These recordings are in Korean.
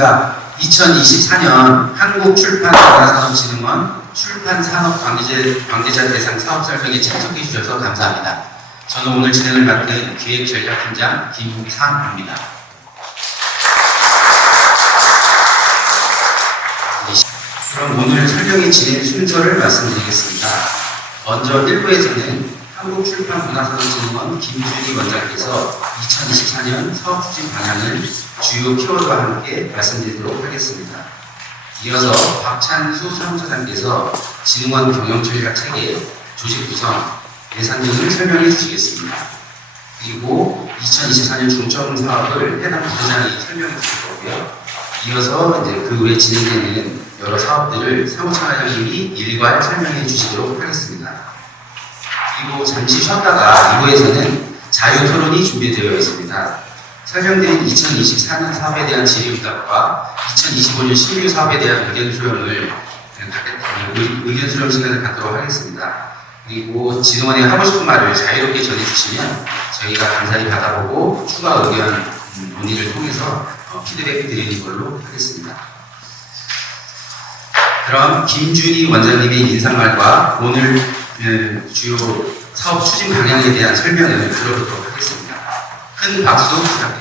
안녕하십니까. 2024년 한국출판문화산업진흥원 출판산업관계자 대상 사업 설명에 참석해 주셔서 감사합니다. 저는 오늘 진행을 맡은 기획전략팀장 김상입니다. 그럼 오늘 설명의 진행 순서를 말씀드리겠습니다. 먼저 1부에서는 한국출판문화산업진흥원 김준희 원장께서 2024년 사업추진 방향을 주요 키워드와 함께 말씀드리도록 하겠습니다. 이어서 박찬수 사무처장께서 진흥원 경영전략 체계, 조직 구성, 예산 등을 설명해 주시겠습니다. 그리고 2024년 중점 사업을 해당 부서장이 설명해 주실 거고요. 이어서 그 외에 진행되는 여러 사업들을 사무처장님이 일괄 설명해 주시도록 하겠습니다. 그리고 잠시 쉬었다가 2부에서는 자유 토론이 준비되어 있습니다. 설명드린 2024년 사업에 대한 질의응답과 2025년 신규 사업에 대한 의견 수렴 시간을 갖도록 하겠습니다. 그리고 진흥원에 하고 싶은 말을 자유롭게 전해주시면 저희가 감사히 받아보고 추가 의견 논의를 통해서 피드백 드리는 걸로 하겠습니다. 그럼 김준희 원장님의 인사말과 오늘 주요 사업 추진 방향에 대한 설명을 들어보도록 하겠습니다. 큰 박수 부탁드립니다.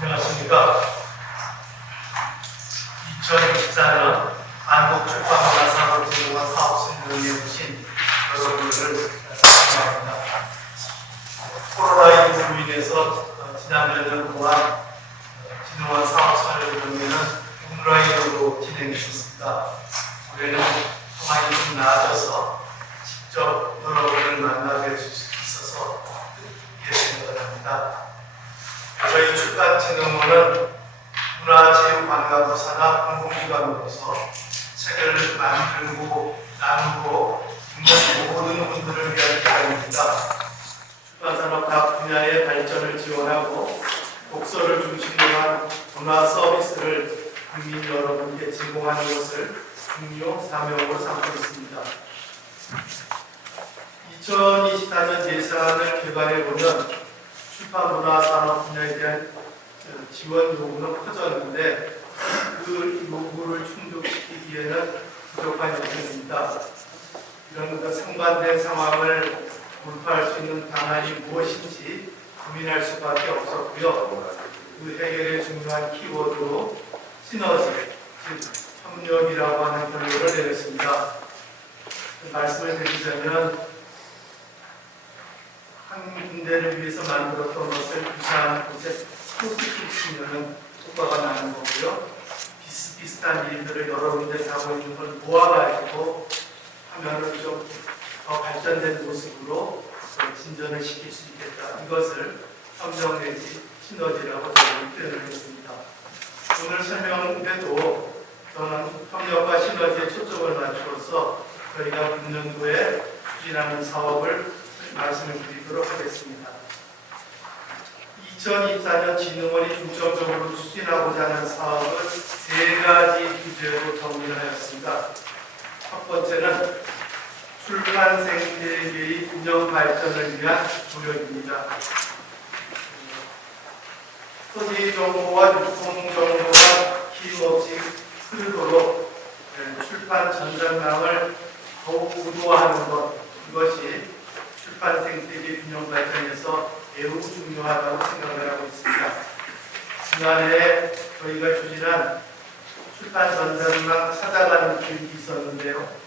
안녕하십니까. 2024년 한국출판문화산업진흥원 사업진흥에 오신 여러분들을 환영합니다. 코로나19로 인해서 지난 몇 년 동안 진흥원 사업진흥회는 온라인으로 진행했습니다. 올해는 상황이 좀 나아져서 직접 여러분을 만나뵐 수 있어서 뜻깊게 생각합니다. 저희 출판진흥원은 문화체육관광부 산업 공공기관으로서 책을 만들고 나누고 읽는 모든 분들을 위한 기관입니다. 출판산업 각 분야의 발전을 지원하고 독서를 중심으로 한 문화 서비스를 국민 여러분께 제공하는 것을 중요 사명으로 삼고 있습니다. 2024년 예산을 개관해보면 출판문화산업 분야에 대한 지원 요구는 커졌는데 그 요구를 충족시키기에는 부족한 여건입니다. 이런 상반된 상황을 돌파할 수 있는 방안이 무엇인지 고민할 수밖에 없었고요. 그 해결의 중요한 키워드로 시너지, 즉 협력이라고 하는 결론을 내렸습니다. 말씀을 드리자면 한 군데를 위해서 만들었던 것을 유사한 곳에 포스트를 치면 효과가 나는 거고요. 비슷비슷한 일들을 여러 군데 하고 있는 걸 모아가지고 하면은 좀 더 발전된 모습으로 진전을 시킬 수 있겠다. 이것을 협력 내지 시너지라고 저는 표현을 했습니다. 오늘 설명에도 저는 협력과 시너지에 초점을 맞추어서 저희가 금년도에 추진하는 사업을 말씀을 드리도록 하겠습니다. 2024년 진흥원이 중점적으로 추진하고자 하는 사업은 3가지 주제로 정리를 하였습니다. 첫 번째는 출판 생태계의 균형 발전을 위한 노력입니다. 소지 정보와 유통 정보가 힘없이 흐르도록 출판 전산망을 더욱 고도화하는 것, 이것이 출판 생태계 균형 발전에서 매우 중요하다고 생각을 하고 있습니다. 지난해 저희가 추진한 출판 전산망 찾아가는 교육이 있었는데요.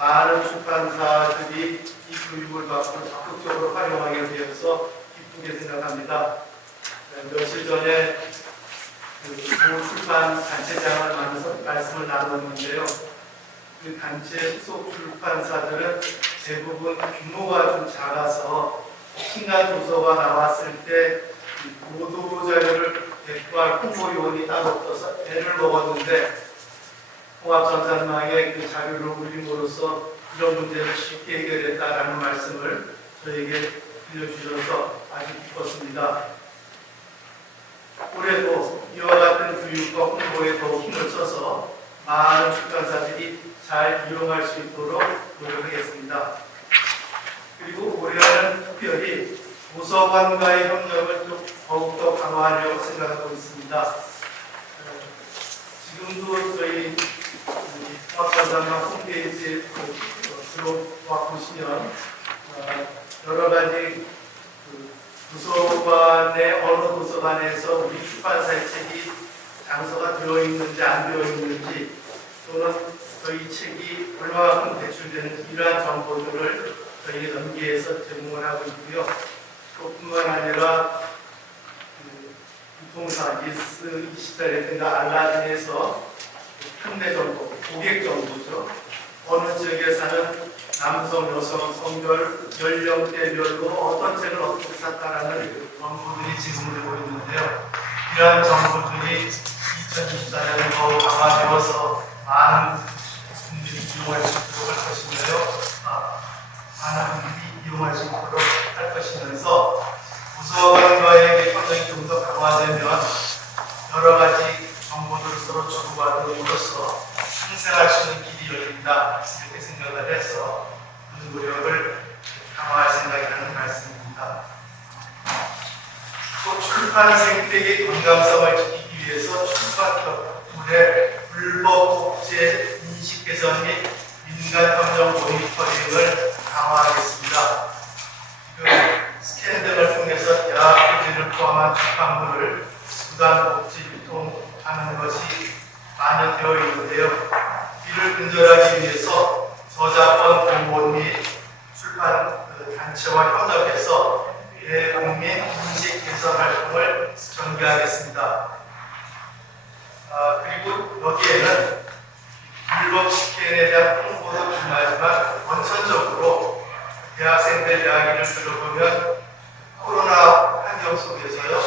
많은 출판사들이 이 교육을 받고 적극적으로 활용하게 되어서 기쁘게 생각합니다. 며칠 전에 모 출판 단체장을 만나서 말씀을 나눴는데요. 그 단체 소속 출판사들은 대부분 규모가 좀 작아서 신간 도서가 나왔을 때 보도 자료를 배포할 홍보 요원이 따로 없어서 애를 먹었는데 통합전산망에 그 자료를 올림으로써 이런 문제를 쉽게 해결했다라는 말씀을 저에게 들려주셔서 아주 기뻤습니다. 올해도 이와 같은 교육과 홍보에 더욱 힘을 써서 많은 출판사들이 잘 이용할 수 있도록 노력하겠습니다. 그리고 올해는 특별히 도서관과의 협력을 좀 더욱더 강화하려고 생각하고 있습니다. 지금도 저희 통합전담회 홈페이지에 들어와 보시면 여러 가지 도서관의 어느 도서관에서 우리 출판사의 책이 장소가 되어 있는지 안 되어 있는지 또는 저희 책이 얼마만큼 대출되는지 이러한 정보들을 저희 연계해서 제공을 하고 있고요. 또 뿐만 아니라 유통사 예스24라든가 알라딘에서 판매 정보, 고객 정보죠. 어느 지역에 사는 남성, 여성, 성별, 연령대별로 어떤 책을 어떻게 샀다라는 정보들이 제공되고 있는데요. 이러한 정보들이 2024년에 더욱 강화되어서 많은 분들이 이용할 수 있도록 할 것인데요. 많은 분들이 이용할 수 있도록 할 것이면서 도서관과의 협력이 좀 더 강화되면 여러 가지 정보들을 서로 주고받음으로써 상생할 수 있는 길이 열린다 이렇게 생각을 해서 그 노력을 강화할 생각이라는 말씀입니다. 또 출판 생태계 건강성을 지키기 위해서 출판물의 불법 복제 인식 개선 및 민간 검정 모니터링을 강화하겠습니다. 지금 스캔 등을 통해서 대학 교재를 포함한 출판물을 무단 복제 유통하는 것이 만연되어 있는데요. 이를 근절하기 위해서 저작권 보호 및 출판 단체와 협력해서 대국민 인식 개선 활동을 전개하겠습니다. 그리고 여기에는 불법 스캔에 대한 홍보도 중요하지만 원천적으로 대학생들 이야기를 들어보면 코로나 환경 속에서요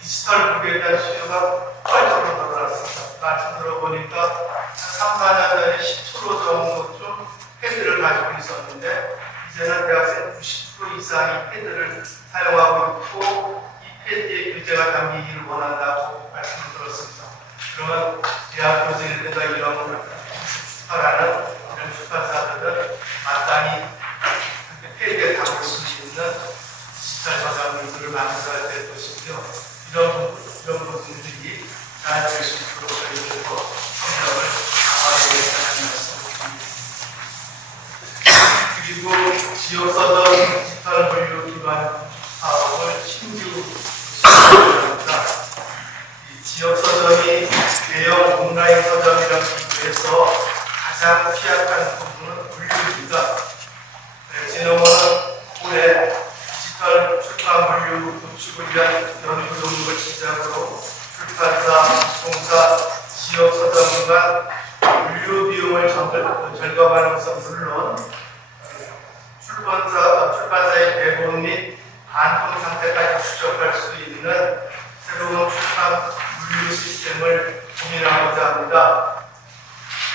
디지털 북에 대한 수요가 폭발적으로 늘어났습니다. 말씀 들어보니까 한 3, 4년 전에 10% 정도쯤 패드를 가지고 있었는데 이제는 대학생 90% 이상이 패드를 사용하고 있고 이 패드에 교재가 담기기를 원한다고 말씀을 들었습니다. 그러면 대학 교재에다가 이런 출판하는 이런 출판사들은 마땅히 패드에 담을 수 있는 디지털 저작물들을 만들어야 될 것이고요. 이런 부분들이 잘 될 수 있도록 저희들도 협력을 강화해야겠다는 말씀을 드리겠습니다. 그리고 지역서점 디지털 물류 기반 사업을 신규 시작합니다. 지역서점이 대형 온라인 서점이랑 비교해서 가장 취약한 부분은 물류입니다. 진흥원은 올해 디지털 출판 물류 구축을 위한 연구 용역을 시작으로 출판사, 공사, 지역 서점 간 물류 비용을 절감하는 것은 물론 출판사의 배분 및 반품 상태까지 추적할 수 있는 새로운 출판 물류 시스템을 고민하고자 합니다.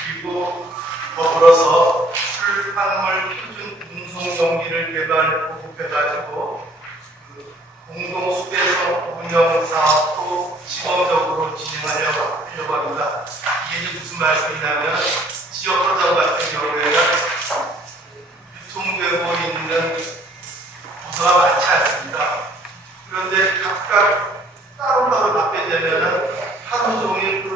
그리고 더불어서 출판물 표준 운송 용기를 개발 보급해가지고 공동 수배소 운영 사업도 시범적으로 진행하려고 합니다. 이게 무슨 말씀이냐면 지역 서점 같은 경우에는 유통되고 있는 도서가 많지 않습니다. 그런데 각각 따로따로 받게 되면은 하루 종일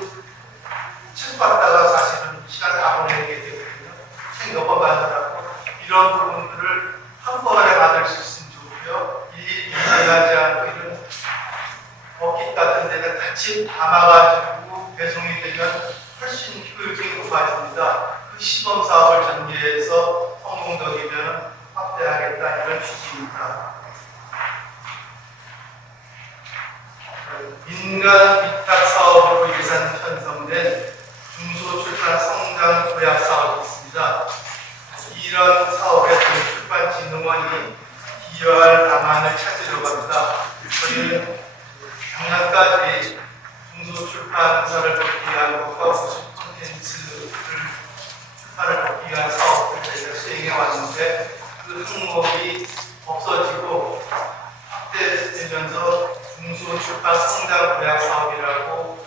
책 받다가 사실은 시간 다 보내게 되거든요. 책 몇 번 받느라고 이런 부분들을 한 번에 받을 수 있으면 좋고요. 일일이 이해하지 않고 이런 버킷 같은 데다 같이 담아가지고 배송이 되면 훨씬 효율이 높아집니다. 그 시범 사업을 전개해서 성공적이면 확대하겠다 이런 취지입니다. 민간 위탁 사업으로 예산 편성된 중소출판 성장 도약 사업이 있습니다. 이런 사업에 출판진흥원이 기여할 방안을 찾으려고 합니다. 저희는 작년까지 중소출판사를 돕기 위한 것과 우수 콘텐츠를 출판을 돕기 위한 사업을 저희가 수행해 왔는데 그 항목이 없어지고 확대되면서 중소출판 성장 도약 사업이라고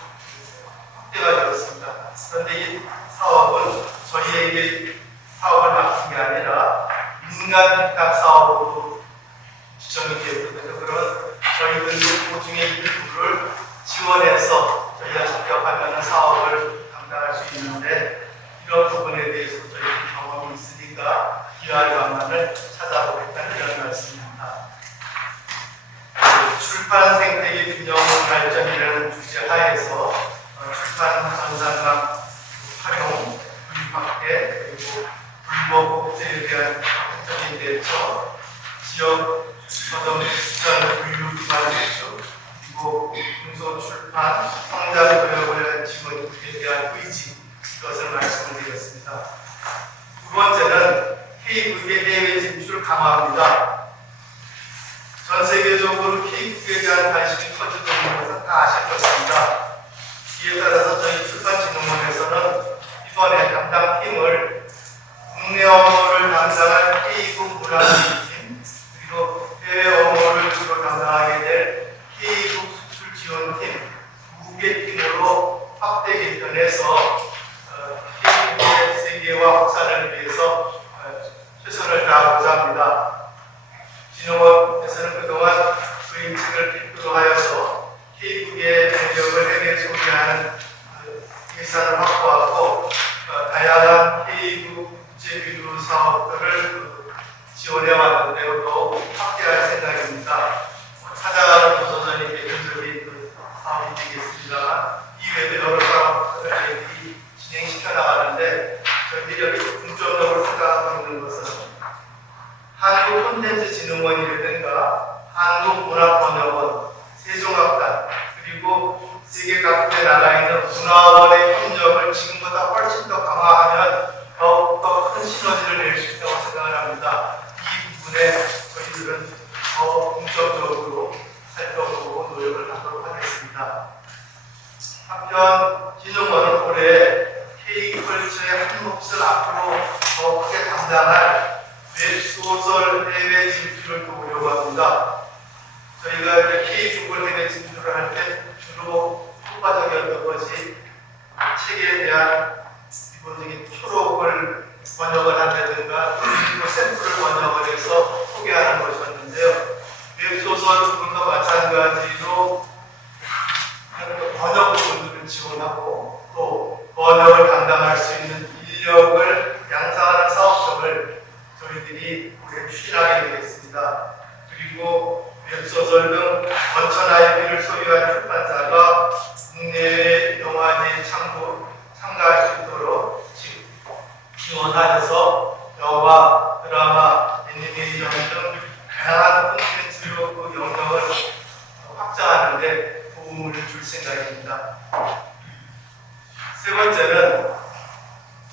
확대가 되었습니다. 그런데 이 사업은 저희에게 사업을 맡긴 게 아니라 민간 위탁 사업으로 합격하면 사업을 감당할 수 있는데 이런 부분에 대해서 저희 경험이 있으니까 이할 방안을 찾아보겠다는 이런 말씀입니다. 출판 생태계 균형 발전이라는 주제 하에서 출판 전산망 활용, 도입 확대, 그리고 불법 복제에 대한 적극적인 대처, 지역 저점 디지털 분류 기반 대출, 그리고 중소출판 성장 노력을 지원에 대한 의지, 이것을 말씀을 드렸습니다. 두 번째는 K국의 해외 진출 강화입니다. 전 세계적으로 K국에 대한 관심이 커지고 있는 것은 다 아실 것입니다. 이에 따라서 저희 출판진흥원에서는 이번에 담당 팀을 국내 업무를 담당할 K국 문화기획팀, 그리고 해외 업무를 주로 담당하게 될 K국 수출 지원팀 두 개 팀으로 확대 개편해서 K국의 세계화 확산을 위해서 최선을 다하고자 합니다. 진흥원에서는 그동안 수임책을 필두로 하여서 K국의 매력을 해외에 소개하는 예산을 확보하고 다양한 K국 국제비료 사업들을 지원해 왔는데요. 또 확대할 생각입니다. 찾아가는 도서전이 대표적인 사업이 되겠습니다만 이외에도 여러 사업들을 저희들이 진행시켜 나가는데 저희들이 여기 중점적으로 생각하고 있는 것은 한국콘텐츠진흥원이라든가 한국문화번역원, 세종학단, 그리고 세계 각국에 나가 있는 문화원의 협력을 지금보다 훨씬 더 강화하면 더욱더 큰 시너지를 낼 수 있다고 생각을 합니다. 이 부분에 저희들은 더 중점적으로 살펴보고 노력을 하도록 하겠습니다. 한편 진흥원은 올해 K컬처의 한 몫을 앞으로 더 크게 담당할 웹소설 해외 진출을 도우려고 합니다. 저희가 K국을 해외 진출을 할 때 주로 효과적이었던 것이 책에 대한 기본적인 초록을 번역을 한다든가 그리고 샘플을 번역을 해서 소개하는 것이었는데요. 웹소설 부분도 마찬가지로 번역 부분들을 지원하고 또 번역을 담당할 수 있는 인력을 양성하는 사업성을 저희들이 올해 추진하게 되겠습니다. 그리고 웹소설 등 원천 IP를 소유한 출판사가 국내외 영화제에 참가할 수 있도록 지원하여서 영화, 드라마, 애니메이션 등 다양한 콘텐츠로 그 영역을 확장하는 데 도움을 줄 생각입니다. 세 번째는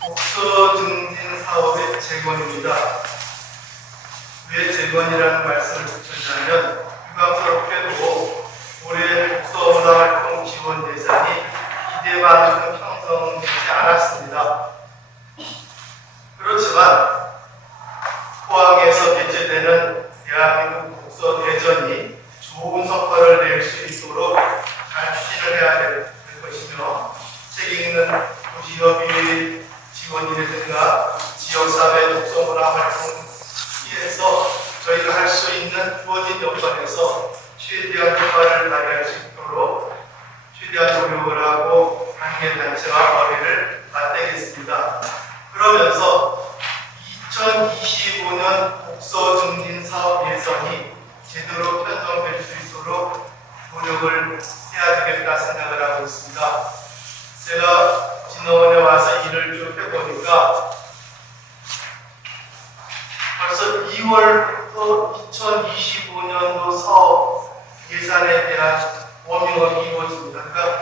독서 증진 사업의 재건입니다. 왜 재건이라는 말씀을 드리자면 유감스럽게도 올해 독서문화활동 지원 예산이 기대만큼 형성되지 않았습니다. 그렇지만 포항에서 개최되는 대한민국 독서 대전이 좋은 성과를 낼 수 있도록 잘 추진을 해야 될 것이며 책 읽는 도시협의 지원이라든가 지역사회 독서문화 활동에서 저희가 할 수 있는 주어진 여건에서 최대한 효과를 발휘할 수 있도록 최대한 노력을 하고 관계단체와 거래를 맞대겠습니다. 그러면서 2025년 독서 증진 사업 예산이 제대로 편성될 수 있도록 노력을 해야 되겠다 생각을 하고 있습니다. 제가 진흥원에 와서 일을 좀 해보니까 벌써 2월부터 2025년도 사업 예산에 대한 워밍업이 이루어집니다. 그러니까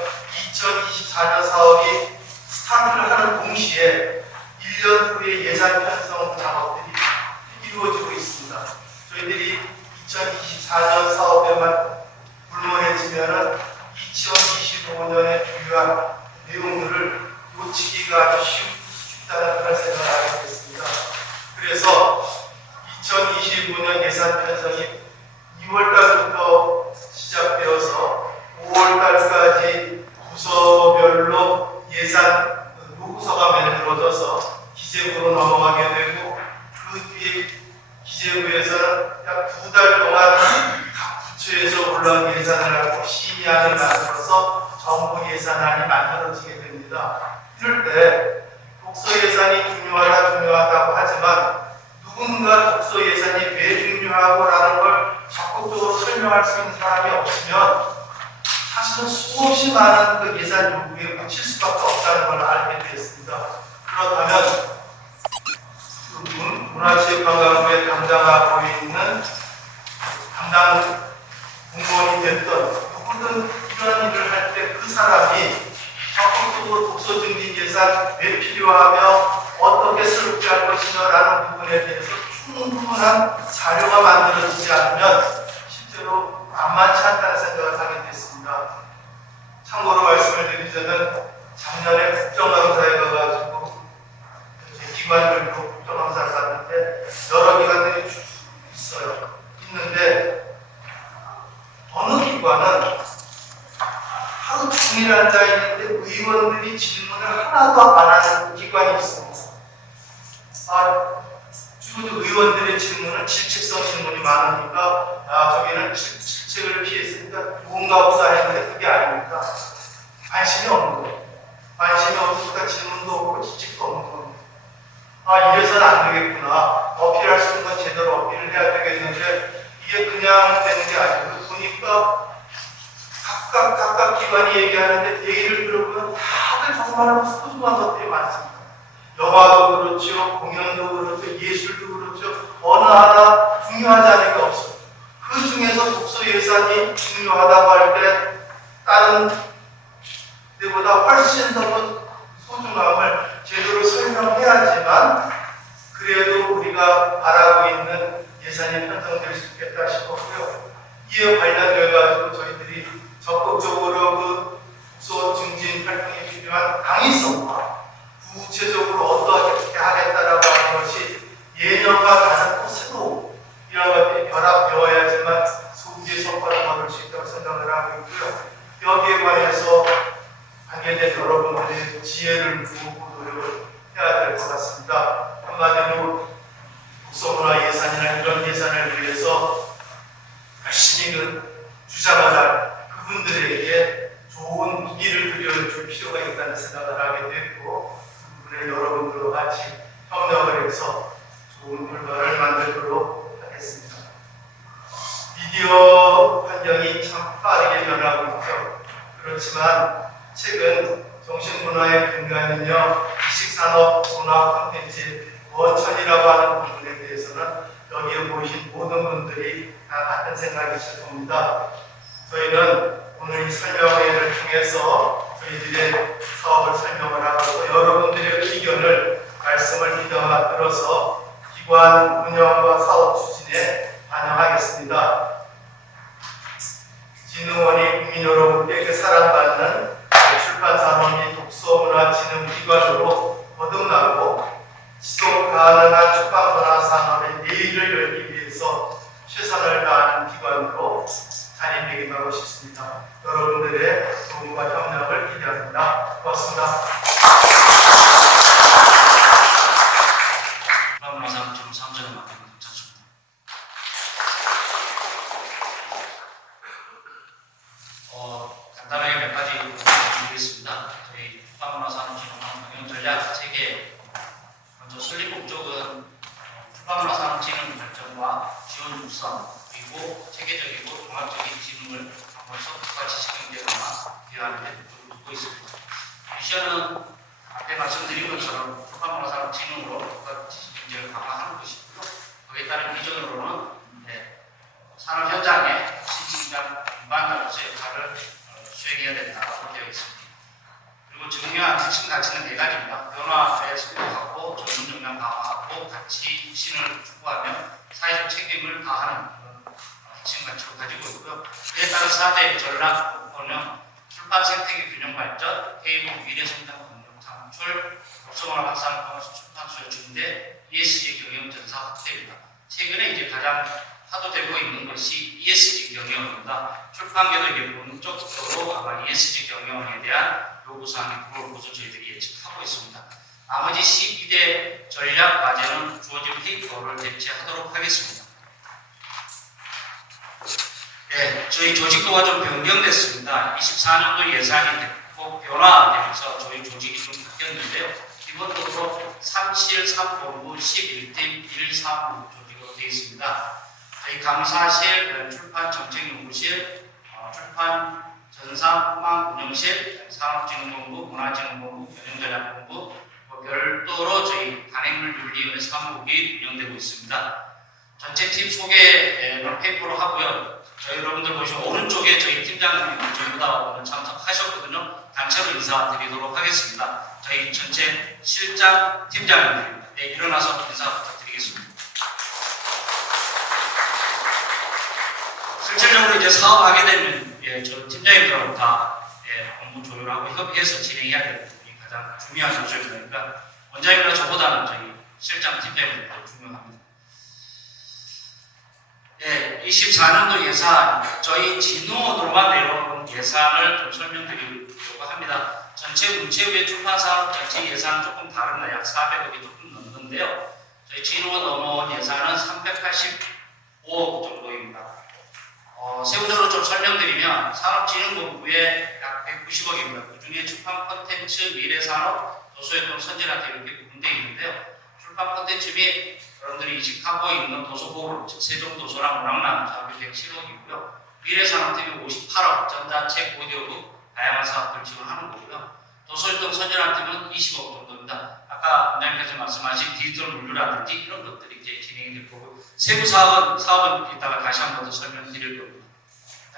2024년 사업이 스타트를 하는 동시에 1년 후에 예산 편성 작업들이 이루어지고 있습니다. 저희들이 2024년 사업에만 불문해지면은 2025년의 주요한 내용들을 놓치기가 아주 쉽다는 그런 생각을 하게 됐습니다. 그래서 2025년 예산 편성이 2월달부터 시작되어서 5월달까지 부서별로 예산 노후서가 만들어져서 기재부로 넘어가게 되고 그 뒤에 기재부에서는 약 2달 동안 각 부처에서 올라온 예산을 하고 심의안을 만들어서 정부 예산안이 만들어지게 됩니다. 이럴 때 독서 예산이 중요하다고 하지만 누군가 독서 예산이 왜 중요하고라는 걸 적극적으로 설명할 수 있는 사람이 없으면 사실은 수없이 많은 그 예산 요구에 묻힐 수밖에 없다는 걸 알게 되었습니다. 그렇다면 문화체육관광부에 담당하고 있는 담당 공무원이 됐던 누구든 이런 일을 할 때 그 사람이 적극적으로 독서 증진 예산 왜 필요하며 어떻게 쓰게 할 것이냐라는 부분에 대해서 충분한 자료가 만들어지지 않으면 실제로 만만치 않다는 생각을 하게 됐습니다. 참고로 말씀을 드리자면 작년에 국정감사에 가가지고 기관별로 국정감사를 갔는데 여러 기관들이 쭉 있는데 어느 기관은 하루 종일 앉아있는데 의원들이 질문을 하나도 안 하는 기관이 있습니다. 주로 의원들의 질문은 질책성 질문이 많으니까 저기는 질책을 피했으니까 좋은가 보다 했는데 그게 아닙니다. 관심이 없는 거예요. 관심이 없으니까 질문도 없고 질책도 없는 겁니다. 이래서는 안 되겠구나. 어필할 수 있는 건 제대로 어필을 해야 되겠는데 이게 그냥 되는 게 아니고 보니까 각각 기관이 얘기하는데 얘기를 들어보면 다들 정말 소중한 것들이 많습니다. 영화도 그렇죠, 공연도 그렇죠, 예술도 그렇죠. 어느 하나 중요하지 않은 게 없어요. 그 중에서 독서 예산이 중요하다고 할 때 다른 데보다 훨씬 더 소중함을 제대로 설명해야지만 그래도 우리가 바라고 있는 예산이 편성될 수 있겠다 싶었고요. 이에 관련되어가지고 저희들이 적극적으로 그 독서 증진 활동에 필요한 강의성과 구체적으로 어떻게 하겠다라고 하는 것이 예년과 다른 또 새로운 이런 것들이 결합되어야지만 소기의 성과를 얻을 수 있다고 생각을 하고 있고요. 여기에 관해서 관계된 여러분들의 지혜를 두고 노력을 해야 될 것 같습니다. 한마디로 독서문화 예산이나 이런 예산을 위해서 열심히 주장을 할 그분들에게 좋은 무기를 들여줄 필요가 있다는 생각을 하게 됐고 그 부분에 여러분들과 같이 협력을 해서 좋은 결과를 만들도록 하겠습니다. 미디어 환경이 참 빠르게 변하고 있죠. 그렇지만 최근 정신문화의 근간이며 지식산업 문화 콘텐츠 원천이라고 하는 부분에 대해서는 여기에 보이신 모든 분들이 다 같은 생각이실 겁니다. 저희는 오늘 이 설명회를 통해서 저희들의 사업을 설명을 하고 여러분들의 의견을 말씀을 들어서 기관 운영과 사업 추진에 반영하겠습니다. 진흥원이 국민 여러분께 사랑받는 출판산업이 독서문화진흥기관으로 거듭나고 지속 가능한 출판문화 산업의 내일을 열기 위해서 최선을 다하는 기관으로 자리매김하고 싶습니다. 여러분들의 도움과 협력을 기대합니다. 고맙습니다. 출판문화상 지금 3점을 맡은 괜찮습니다. 간단하게 몇 가지 말씀드리겠습니다. 저희 출판문화산업진흥원 경영전략 체계 먼저 설립 목적은 출판문화산업진흥 발전과 지원 육성 그리고 체계적이고 종합적인 진흥을 통해서 국가 지식경제 강화 기여하는 데 목적을 두고 있습니다. 미션은 앞에 말씀드린 것처럼 출판문화산업진흥으로 국가 지식경제를 강화하는 것이고요. 거기에 따른 비전으로는 산업 현장에 신진장 운반자로서의 역할을 수행해야 된다고 되어 있습니다. 그리고 중요한 핵심 가치는 4가지입니다. 변화에 승복하고 전문 역량 강화하고 가치 신을 추구하며 사회적 책임을 다하는 그런 핵심 가치를 가지고 있고요. 그에 따른 4대 전략 목표는 출판 생태계 균형 발전, 회의국 미래 성장 동력 창출, 독서문화 확산 통해서 출판 수요 증대, ESG 경영 전사 확대입니다. 최근에 이제 가장 하도되고 있는 것이 ESG 경영입니다. 출판계도 이게 본격적으로 아마 ESG 경영에 대한 요구사항이 들어올 것으로 저희들이 예측하고 있습니다. 나머지 12대 전략 과제는 주어진 페이퍼를 대체하도록 하겠습니다. 저희 조직도가 좀 변경됐습니다. 24년도 예산이 됐고 또 변화되면서 저희 조직이 좀 바뀌었는데요. 기본적으로 373본부 11팀 1사무 조직으로 되어 있습니다. 저희 강사실, 출판정책연구실, 출판 전산망운영실, 산업진흥본부, 문화진흥본부, 경영전략본부, 별도로 저희 단행물윤리위원회 사무국이 운영되고 있습니다. 전체 팀 소개를 페이퍼로 하고요. 저희 여러분들 보시면 오른쪽에 저희 팀장님이 전부 다 오늘 참석하셨거든요. 단체로 인사드리도록 하겠습니다. 저희 전체 실장 팀장님입니다. 네, 일어나서 인사 부탁드리겠습니다. 실질적으로 이제 사업하게 되면 저 팀장님들하고 다 업무 조율하고 협의해서 진행해야 되는 부분이 가장 중요한 요소이니까 원장님보다 저보다는 저희 실장 팀장님이 더 중요합니다. 24년도 예산, 저희 진흥원으로만 내려온 예산을 좀 설명드리려고 합니다. 전체 문체부의 출판산업 전체 예산은 조금 다릅니다. 약 400억이 조금 넘는데요. 저희 진흥원 넘어온 예산은 385억 정도입니다. 세부적으로 좀 설명드리면 산업진흥본부에 약 190억입니다. 그 중에 출판 콘텐츠, 미래산업, 도서활동 선진화대 이렇게 구분되어 있는데요. 출판 콘텐츠 및 여러분들이 인식하고 있는 도서보호, 즉 세종도서랑 문학남 사업이 107억이고요. 미래산업팀이 58억, 전자책, 오디오북, 다양한 사업들 지원하는 거고요. 도서활동 선진화팀은 20억 정도입니다. 아까 원장님께서 말씀하신 디지털 물류라든지 이런 것들이 이제 진행이 될 거고, 세부 사업은 이따가 다시 한 번 더 설명드릴 겁니다.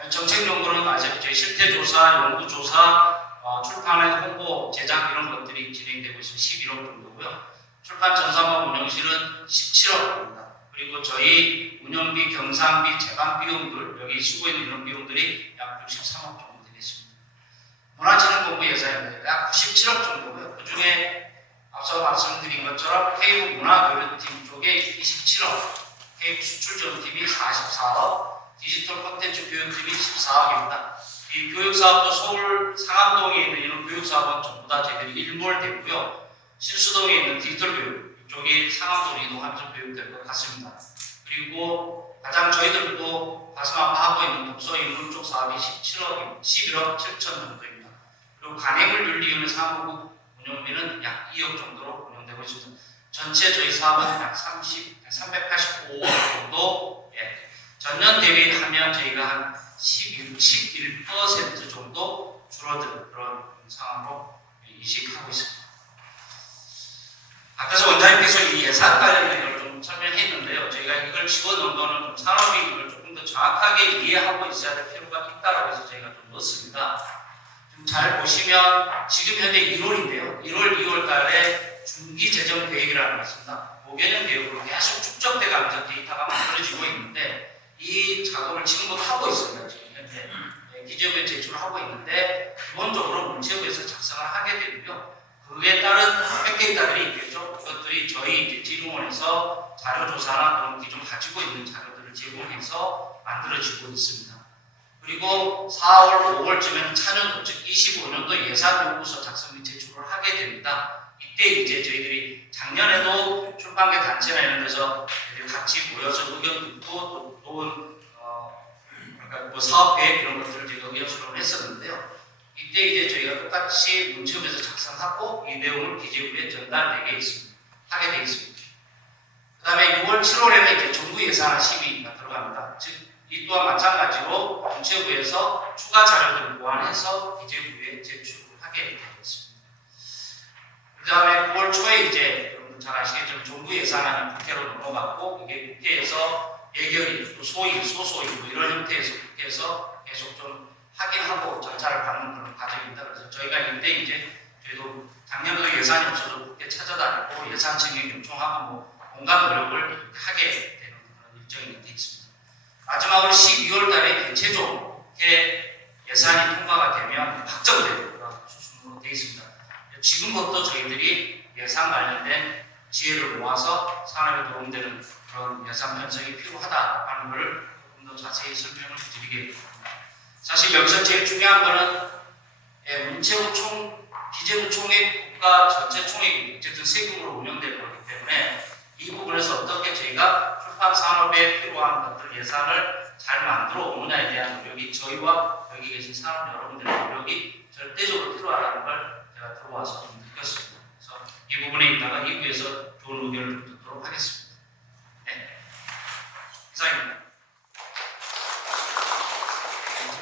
정책연구는 아시다시피 실태조사, 연구조사, 출판의 홍보, 제작 이런 것들이 진행되고 있으면 11억 정도고요. 출판 전산망 운영실은 17억입니다. 그리고 저희 운영비, 경상비, 제반 비용들, 여기 쓰고 있는 이런 비용들이 약 63억 정도 되겠습니다. 문화진흥본부 예산입니다. 약 97억 정도고요. 그 중에 앞서 말씀드린 것처럼 케이블 문화교류팀 쪽에 27억, 케이블 수출지원팀이 44억, 디지털 콘텐츠 교육팀이 14억입니다. 이 교육사업도 서울 상암동에 있는 이런 교육사업은 전부 다 저희들이 일몰됐고요. 신수동에 있는 디지털 교육, 이쪽이 상암동으로 이동하면서 교육될 것 같습니다. 그리고 가장 저희들도 가슴 아파하고 있는 독서 인문 쪽 사업이 11억 7천 정도입니다. 그리고 간행물윤리위원회 사무국 운영비는 약 2억 정도로 운영되고 있습니다. 전체 저희 사업은 약 385억 정도, 전년 대비하면 저희가 한 11% 정도 줄어든 그런 상황으로 인식하고 있습니다. 앞에서 원장님께서 이 예산 관련된 걸 좀 설명했는데요. 저희가 이걸 집어넣은 거는 좀 산업이 이걸 조금 더 정확하게 이해하고 있어야 될 필요가 있다고 해서 저희가 좀 넣었습니다. 좀 잘 보시면 지금 현재 1월인데요. 1월, 2월 달에 중기 재정 계획이라는 게 있습니다. 5개년 계획으로 계속 축적돼 가면서 데이터가 만들어지고 있는데 이 작업을 지금부터 하고 있습니다. 지금 현재 기재부에 제출하고 있는데 기본적으로 문체부에서 작성을 하게 되고요. 그에 따른 백데이터들이 있겠죠. 그것들이 저희 이제 진흥원에서 자료조사나 그런 기존 가지고 있는 자료들을 제공해서 만들어지고 있습니다. 그리고 4월, 5월쯤에는 차년도, 즉 25년도 예산연구서 작성 및 제출을 하게 됩니다. 이때 이제 저희들이 작년에도 출판계 단체나 이런 데서 같이 모여서 의견 듣고 또 뭐 사업 계획 이런 것들을 제가 의견 수렴을 했었는데요. 이때 이제 저희가 똑같이 문체부에서 작성하고 이 내용을 기재부에 전달되게 하게 되어 있습니다. 그 다음에 6월, 7월에는 이제 정부 예산 심의가 들어갑니다. 즉, 이 또한 마찬가지로 문체부에서 추가 자료들을 보완해서 기재부에 제출을 하게 되겠습니다. 그 다음에 9월 초에 이제 여러분 잘 아시겠지만 정부 예산안이 국회로 넘어갔고 이게 국회에서 예결위, 또 소위, 소소위 뭐 이런 형태에서 국회에서 계속 좀 확인하고 절차를 밟는 그런 과정입니다. 그래서 저희가 이때 이제 저희도 작년도 예산이 없어도 국회 찾아다니고 예산 증액 요청하고 뭐 온갖 노력을 하게 되는 그런 일정이 되어 있습니다. 마지막으로 12월 달에 대체적으로 국회 예산이 통과가 되면 확정되는 그런 수순으로 되어 있습니다. 지금부터 저희들이 예산 관련된 지혜를 모아서 산업에 도움되는 그런 예산 편성이 필요하다 하는 것을 조금 더 자세히 설명을 드리겠습니다. 사실 여기서 제일 중요한 거는 문체부 기재부 총액, 국가 전체 총액이 어쨌든 세금으로 운영되는 거기 때문에 이 부분에서 어떻게 저희가 출판 산업에 필요한 것들 예산을 잘 만들어 오느냐에 대한 노력이 저희와 여기 계신 사람 여러분들의 노력이 절대적으로 필요하다는 걸 제가 들어와서 좀 느꼈습니다. 그래서 이 부분에 있다가 2부에서 좋은 의견을 좀 듣도록 하겠습니다. 네. 이상입니다.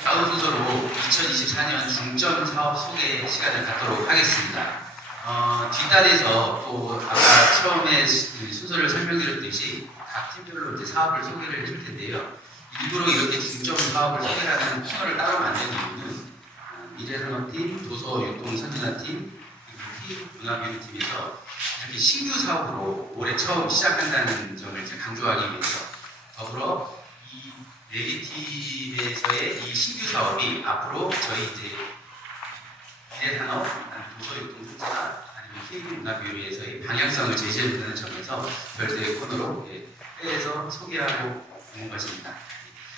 다음 순서로 2024년 중점 사업 소개 시간을 갖도록 하겠습니다. 뒷단에서 또 아까 처음에 순서를 설명드렸듯이 각 팀별로 이제 사업을 소개를 해줄 텐데요. 일부러 이렇게 중점 사업을 소개하는 코너를 따로 만든 이유는 미래산업팀, 도서유통선진화팀, 그리고 팀문화비유팀에서 이렇게 신규 사업으로 올해 처음 시작한다는 점을 이제 강조하기 위해서 더불어 이 내비팀에서의 이 신규 사업이 앞으로 저희 이제 미래산업, 도서유통선진화 아니면 KB문화비유에서의 방향성을 제시해준다는 점에서 별도의 코너로 빼서 소개하고 있는 것입니다.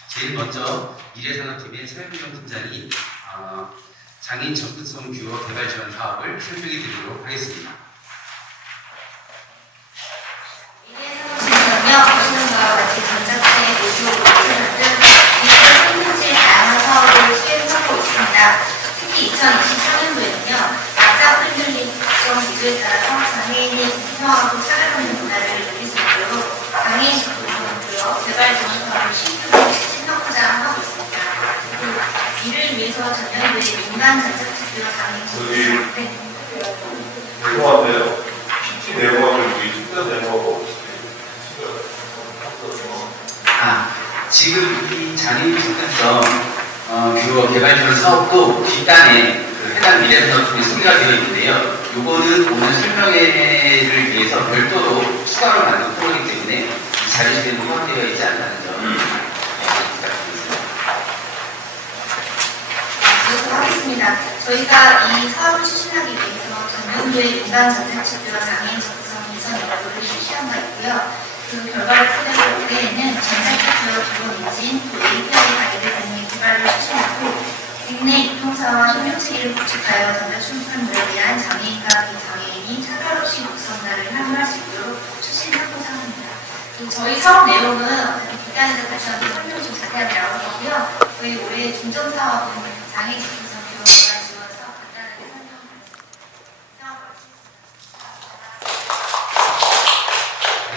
제일 먼저 미래산업팀의 서영경 팀장이 장애인 접근성 뷰어 개발 지원 사업을 설명해 드리도록 하겠습니다. 미래산업팀은요, 보시는 바와 같이 전자책, 노트, 등 디지털 콘텐츠의 다양한 사업을 수행하고 있습니다. 특히 2024년도에는요, 낙자 프렌들리 특성 기조에 따라 장애인이 공평하고 차별받는 문화를 누릴 수 있도록 장애인 접근성 뷰어 개발 지원 사업을 신규로 추진하고자 하고 있습니다. 이를 위해서 전년도에 민간 전자투표 장애인 접근성 죄송한데요. PT 내용하고 우리 특별 내용하고 지금 이 장애인 접근성 뷰어 개발 지원 사업도 뒷단에 해당 미래산업팀에 소개가 되어 있는데요. 요거는 오늘 설명회를 위해서 별도로 추가로 만든 프로그램이기 때문에 이 자료실에 포함되어 있지 않다는 점 하겠습니다. 저희가 이 사업을 추진하기 위해서 전년도에 민간 전자투표와 장애인 접근성 개선 연구를 실시한 바 있고요. 그 결과를 토대로 올해에는 전자투표 기본 인진, 또 API 가이드 등의 개발을 추진하고 국내 유통사와 협력체계를 구축하여 전자출판물에 대한 장애인과 비장애인이 차별 없이 독서문화를 활용할 수 있도록 추진하고자 합니다. 저희 사업 내용은 기간에서 다시 한번 설명을 좀 자세하게 나올 거고요. 저희 올해 중점 사업은 장애인 접근성 뷰어 개발 지원 사업 간단하게 설명드리겠습니다.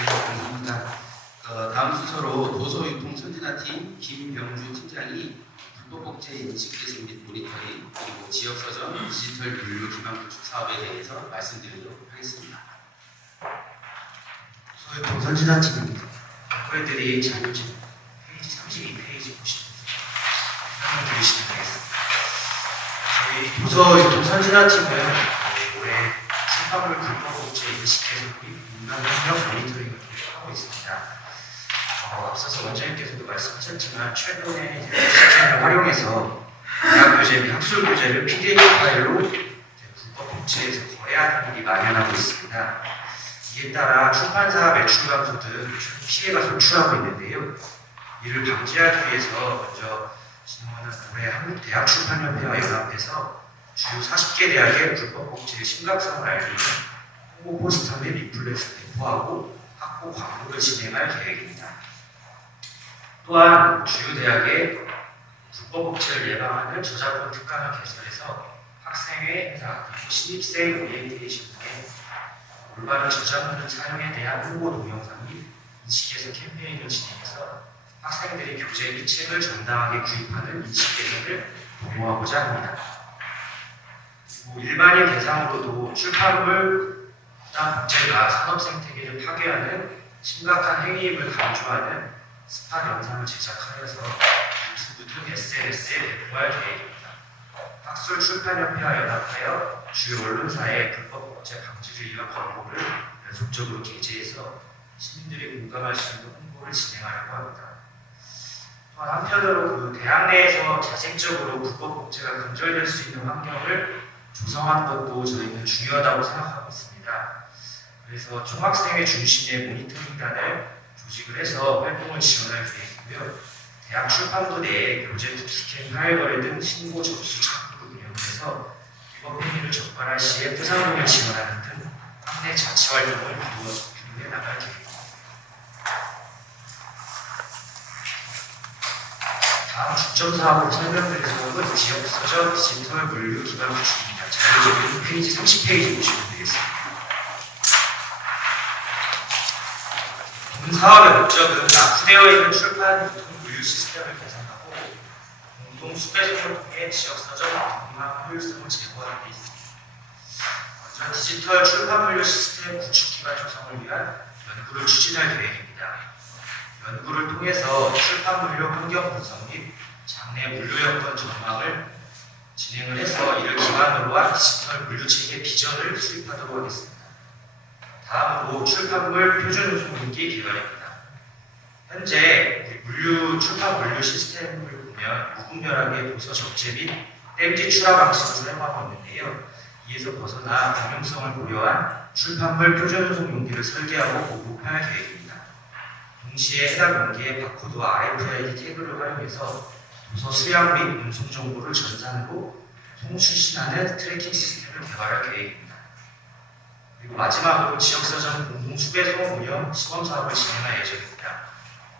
감사합니다. 다음 순서로 도서유통선진화팀 김병주 팀장이 불법복제 인식 개선 및 모니터링 그리고 지역서점 디지털 물류 기반 구축 사업에 대해서 말씀드리도록 하겠습니다. 도서유통선진화팀입니다. 보여드릴 자료집 페이지 32페이지 보시면 설명 드리시면 되겠습니다. 저희 도서유통선진화팀은 올해 출판물 불법복제 인식 개선 및 민간 협력 모니터링을 하고 있습니다. 앞서서 원장님께서도 말씀하셨지만 최근에 시스템을 활용해서 대학 교재 및 학술 교재를 PDF 파일로 불법 복제해서 거래하는 일이 만연하고 있습니다. 이에 따라 출판사 매출 감소 등 피해가 속출하고 있는데요. 이를 방지하기 위해서 먼저 지난해 올해 한국대학출판협회와 연합해서 주요 40개 대학의 불법 복제의 심각성을 알리는 홍보 포스터 및 리플렛을 배포하고 확보 광고를 진행할 계획입니다. 또한 주요 대학의 불법 복제를 예방하는 저작권 특강을 개설해서 학생회 행사 그리고 신입생 오리엔테이션 등의 올바른 저작물 사용에 대한 홍보 동영상 및 인식 개선 캠페인을 진행해서 학생들이 교재 및 책을 정당하게 구입하는 인식 개선을 도모하고자 합니다. 그리고 일반인 대상으로도 출판물 부당 복제가 산업 생태계를 파괴하는 심각한 행위임을 강조하는 스팟 영상을 제작하여서 유튜브 등 SNS에 배포할 계획입니다. 학술출판협회와 연합하여 주요 언론사의 불법 복제 방지를 위한 광고를 연속적으로 게재해서 시민들이 공감할 수 있는 홍보를 진행하려고 합니다. 또한 한편으로 대학 내에서 자생적으로 불법 복제가 근절될 수 있는 환경을 조성하는 것도 저희는 중요하다고 생각하고 있습니다. 그래서 중학생회 중심의 모니터링단을 조직을 해서 활동을 지원할 계획이고요. 대학 출판부 내에 교재 톱스캔 파일 거래 등 신고 접수 창구를 운영해서 위법 행위를 적발할 시에 부상금을 지원하는 등 학내 자치 활동을 구동해 나갈 계획입니다. 다음 중점 사업으로 설명드릴 사업은 지역서적 디지털 물류 기반 구축입니다. 자료적인 페이지 30페이지 보시면 되겠습니다. 본 사업의 목적은 납부되어 있는 출판 유통 물류 시스템을 개선하고 공동 수배송을 통해 지역서적 공급망 효율성을 제고하는 데 있습니다. 먼저 디지털 출판 물류 시스템 구축 기반 조성을 위한 연구를 추진할 계획입니다. 연구를 통해서 출판 물류 환경 분석 및 장내 물류 여건 전망을 진행을 해서 이를 기반으로 한 디지털 물류 체계 비전을 수립하도록 하겠습니다. 다음으로 출판물 표준 운송인기 개발입니다. 현재 물류 출판 물류 시스템을 보면 무분별하게 도서 적재 및 땜지 출하 방식을 사용하고 있는데요. 이에서 벗어나 공용성을 고려한 출판물 표준 운송 용기를 설계하고 보급할 계획입니다. 동시에 해당 용기에 바코드와 RFID 태그를 활용해서 도서 수량 및 운송 정보를 전산으로 송출신하는 트래킹 시스템을 개발할 계획입니다. 그리고 마지막으로 지역서점 공동수배송 운영 시범사업을 진행할 예정입니다.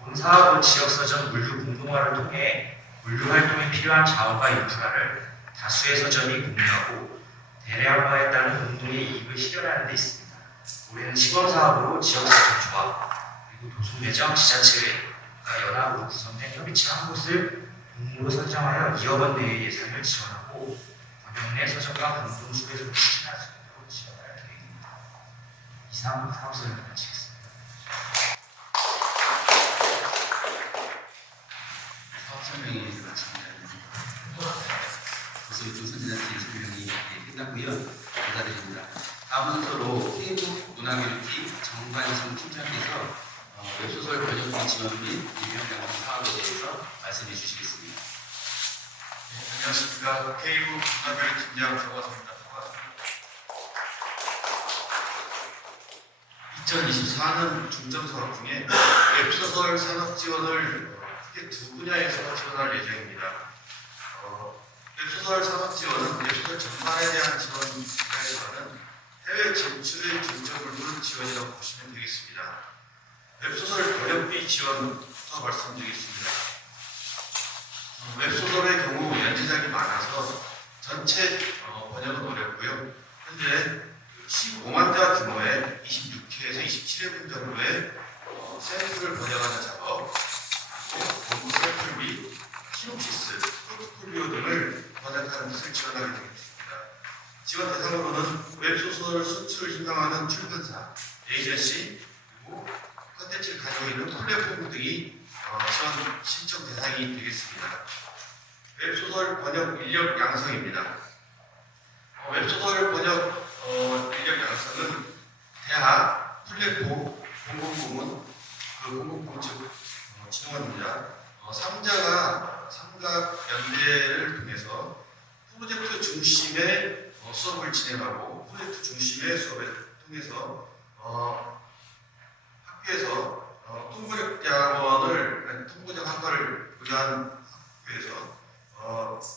본 사업은 지역서점 물류 공동화를 통해 물류 활동에 필요한 자원과 인프라를 다수의 서점이 공유하고 대량화에 따른 공동의 이익을 실현하는 데 있습니다. 올해는 시범사업으로 지역서점 조합, 그리고 도소매점 지자체가 연합으로 구성된 협의체 한 곳을 공모로 선정하여 2억 원 내의 예산을 지원하고 가격 내 서점과 공동수배송을 추진할 수 있도록 지원할 계획입니다. 이상 사업 설명을 마치겠습니다. 사업 설명이 마칩니다. 도서유통 선진한테 설명이 끝났고요. 감사드립니다. 다음 순서로 K북 문화교육팀 정관성 팀장께서 웹소설 번역기 지원 및 유형양성 사업에 대해서 말씀해 주시겠습니다. 안녕하십니까. K북 문화교육팀장 정관성입니다. 2024년 중점사업 중에 웹소설 산업 지원을 크게 두 분야에서 지원할 예정입니다. 웹소설 산업 지원은 웹소설 전반에 대한 지원에서는 해외 진출의 중점을 두는 지원이라고 보시면 되겠습니다. 웹소설 번역비 지원부터 말씀드리겠습니다. 웹소설의 경우 연재작이 많아서 전체 번역은 어렵고요. 현재 15만 자 규모의 26회에서 27회 분량으로의 샘플을 번역하는 작업, 그리고 본부 샘플 및 시놉시스, 포트폴리오 등을 번역하는 것을 지원하게 되겠습니다. 지원 대상으로는 웹소설 수출을 희망하는 출판사, 에이전시, 그리고 컨텐츠를 가지고 있는 플랫폼 등이 지원 신청 대상이 되겠습니다. 웹소설 번역 인력 양성입니다. 웹소설 번역 인력 양성은 대학, 플랫폼, 공공부문, 공공부문 즉 진흥원입니다. 3자가 삼각연대를 통해서 프로젝트 중심의 수업을 진행하고 프로젝트 중심의 수업을 통해서 학교에서 통번역 학과를 보유한 학교에서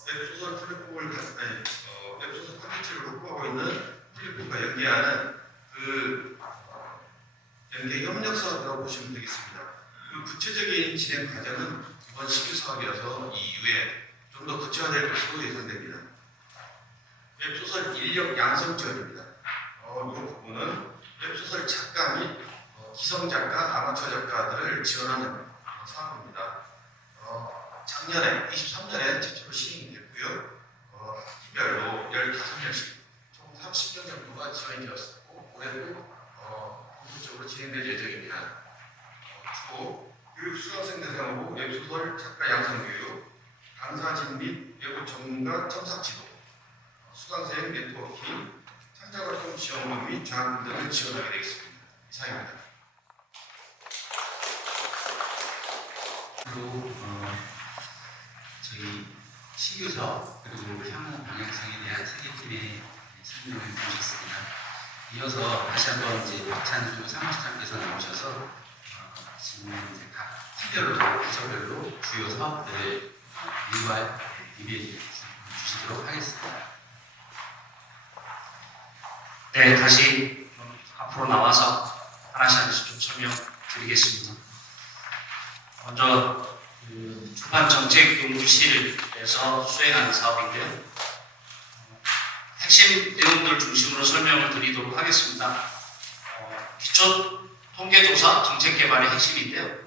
웹소설 플랫폼을 웹소설 콘텐츠를 확보하고 있는 플랫폼과 연계하는 그 연계 협력 사업이라고 보시면 되겠습니다. 그 구체적인 진행 과정은 이번 신규 사업이라서 이후에 좀 더 구체화될 것으로 예상됩니다. 웹소설 인력 양성 지원입니다. 이 부분은 웹소설 작가 및 기성 작가, 아마추어 작가들을 지원하는 사업입니다. 작년에 23년에 최초로 시행이 됐고요. 학기별로 15명씩 총 30명 정도가 지원이 되었었고 올해도 본격적으로 진행될 예정입니다. 주로 교육 수강생 대상으로 웹소설 작가 양성 교육, 강사진 및 외부 전문가 첨삭 지도, 수강생 네트워킹, 창작활동 지원금 및 장학금 등을 지원하게 되겠습니다. 이상입니다. 그리고 저희 시교적 그리고 향후 방향성에 대한 세계팀의 설명을 주셨습니다. 이어서 다시 한번 이제 박찬수 사무실장께서 나오셔서 지금 이제 각 팀별로 부서별로 주요 사업들을 일괄 리뷰해 주시도록 하겠습니다. 네, 다시 앞으로 나와서 하나씩 좀 설명드리겠습니다. 먼저 출판정책연구실에서 수행하는 사업인데요. 핵심 내용들 중심으로 설명을 드리도록 하겠습니다. 기초 통계조사 정책개발의 핵심인데요.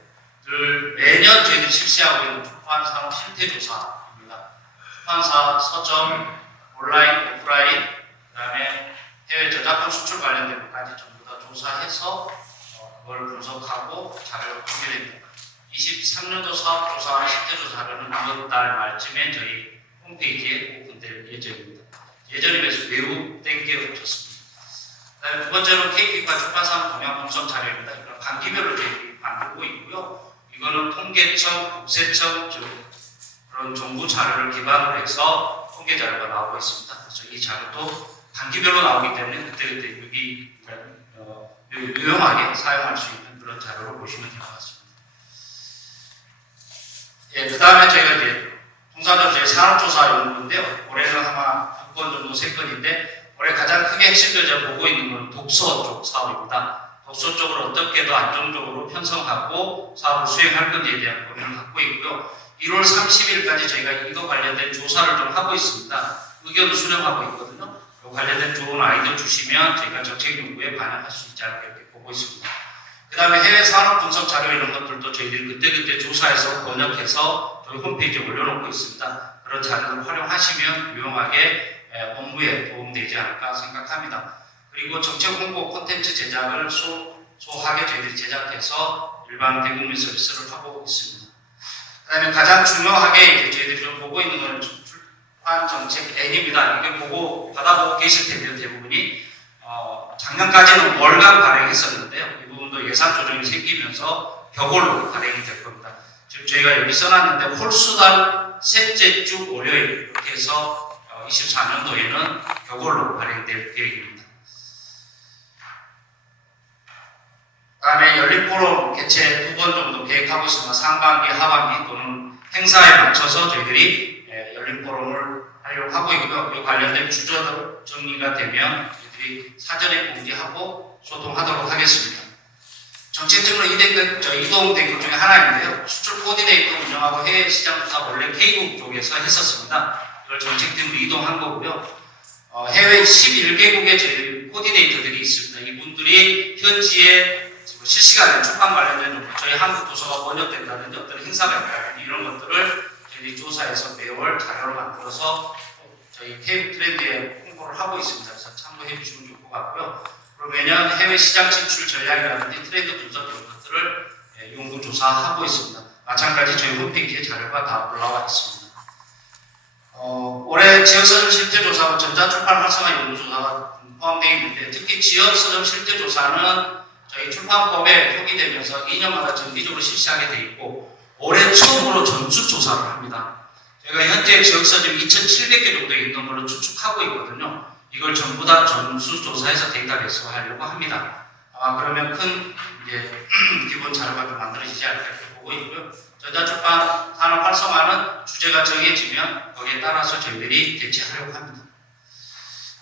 매년 저희들이 실시하고 있는 출판산업 실태조사입니다. 출판사, 서점, 온라인, 오프라인, 그 다음에 해외 저작권 수출 관련된 것까지 전부 다 조사해서 그걸 분석하고 자료를 공개됩니다. 23년도 사업조사 실태조사 자료는 이번 달 말쯤에 저희 홈페이지에 오픈될 예정입니다. 예전에 비해서 매우 땡겨졌습니다. 그다음에 두 번째로 KP과 출판산 동향 분석 자료입니다. 이건 반기별로 저희들이 만들고 있고요. 이거는 통계청, 국세청 그런 정부 자료를 기반으로 해서 통계 자료가 나오고 있습니다. 그래서 이 자료도 단기별로 나오기 때문에 그때그때 유용하게 사용할 수 있는 그런 자료로 보시면 될 것 같습니다. 예, 그 다음에 저희가 이제 통상적으로 저희 산업조사 연구인데요. 올해는 아마 2건 정도 3건인데 올해 가장 크게 핵심을 제가 보고 있는 건 독서 쪽 사업입니다. 독서 쪽을 어떻게 더 안정적으로 편성하고 사업을 수행할 건지에 대한 고민을 갖고 있고요. 1월 30일까지 저희가 이거 관련된 조사를 좀 하고 있습니다. 의견을 수렴하고 있거든요. 이 관련된 좋은 아이디어 주시면 저희가 정책 연구에 반영할 수 있지 않을까 이렇게 보고 있습니다. 그 다음에 해외 산업 분석 자료 이런 것들도 저희들이 그때그때 조사해서 번역해서 저희 홈페이지에 올려놓고 있습니다. 그런 자료를 활용하시면 유용하게 업무에 도움되지 않을까 생각합니다. 그리고 정책 홍보 콘텐츠 제작을 소하게 저희들이 제작해서 일반 대국민 서비스를 하고 있습니다. 그 다음에 가장 중요하게 이제 저희들이 좀 보고 있는 건 출판 정책 N입니다. 이게 받아보고 계실 텐데요. 대부분이 작년까지는 월간 발행했었는데요. 이 부분도 예산 조정이 생기면서 격월로 발행이 될 겁니다. 지금 저희가 여기 써놨는데 홀수달 셋째 주 월요일 이렇게 해서 24년도에는 격월로 발행될 계획입니다. 다음에 열린 포럼 개최 2번 정도 계획하고 있습니다. 상반기, 하반기 또는 행사에 맞춰서 저희들이 열린 포럼을 하려고 하고 있고요. 이 관련된 주제들 정리가 되면 저희들이 사전에 공지하고 소통하도록 하겠습니다. 정책적으로 이동된 것 중에 하나인데요. 수출 코디네이터 운영하고 해외 시장 조사 원래 K국 쪽에서 했었습니다. 이걸 정책팀으로 이동한 거고요. 해외 11개국의 저희 코디네이터들이 있습니다. 이분들이 현지에 실시간에 출판 관련된 저희 한국 도서가 번역된다든지 어떤 행사가 있다든지 이런 것들을 저희들이 조사해서 매월 자료를 만들어서 저희 K국 트렌드에 홍보를 하고 있습니다. 그래서 참고해 주시면 좋을 것 같고요. 그리고 매년 해외 시장 진출 전략이라든지 트렌드 분석 이런 것들을 연구 조사하고 있습니다. 마찬가지 저희 홈페이지에 자료가 다 올라와 있습니다. 올해 지역서점 실태조사와 전자출판 활성화 연구조사가 포함되어 있는데 특히 지역서점 실태조사는 저희 출판법에 표기되면서 2년마다 정기적으로 실시하게 되어 있고 올해 처음으로 전수조사를 합니다. 저희가 현재 지역서점 2,700개 정도 있는 걸로 추측하고 있거든요. 이걸 전부 다 전수조사해서 데이터베이스화 하려고 합니다. 아마 그러면 큰 기본 자료가 좀 만들어지지 않을까 이렇게 보고 있고요. 전자출판 산업 활성화는 주제가 정해지면 거기에 따라서 저희들이 대체하려고 합니다.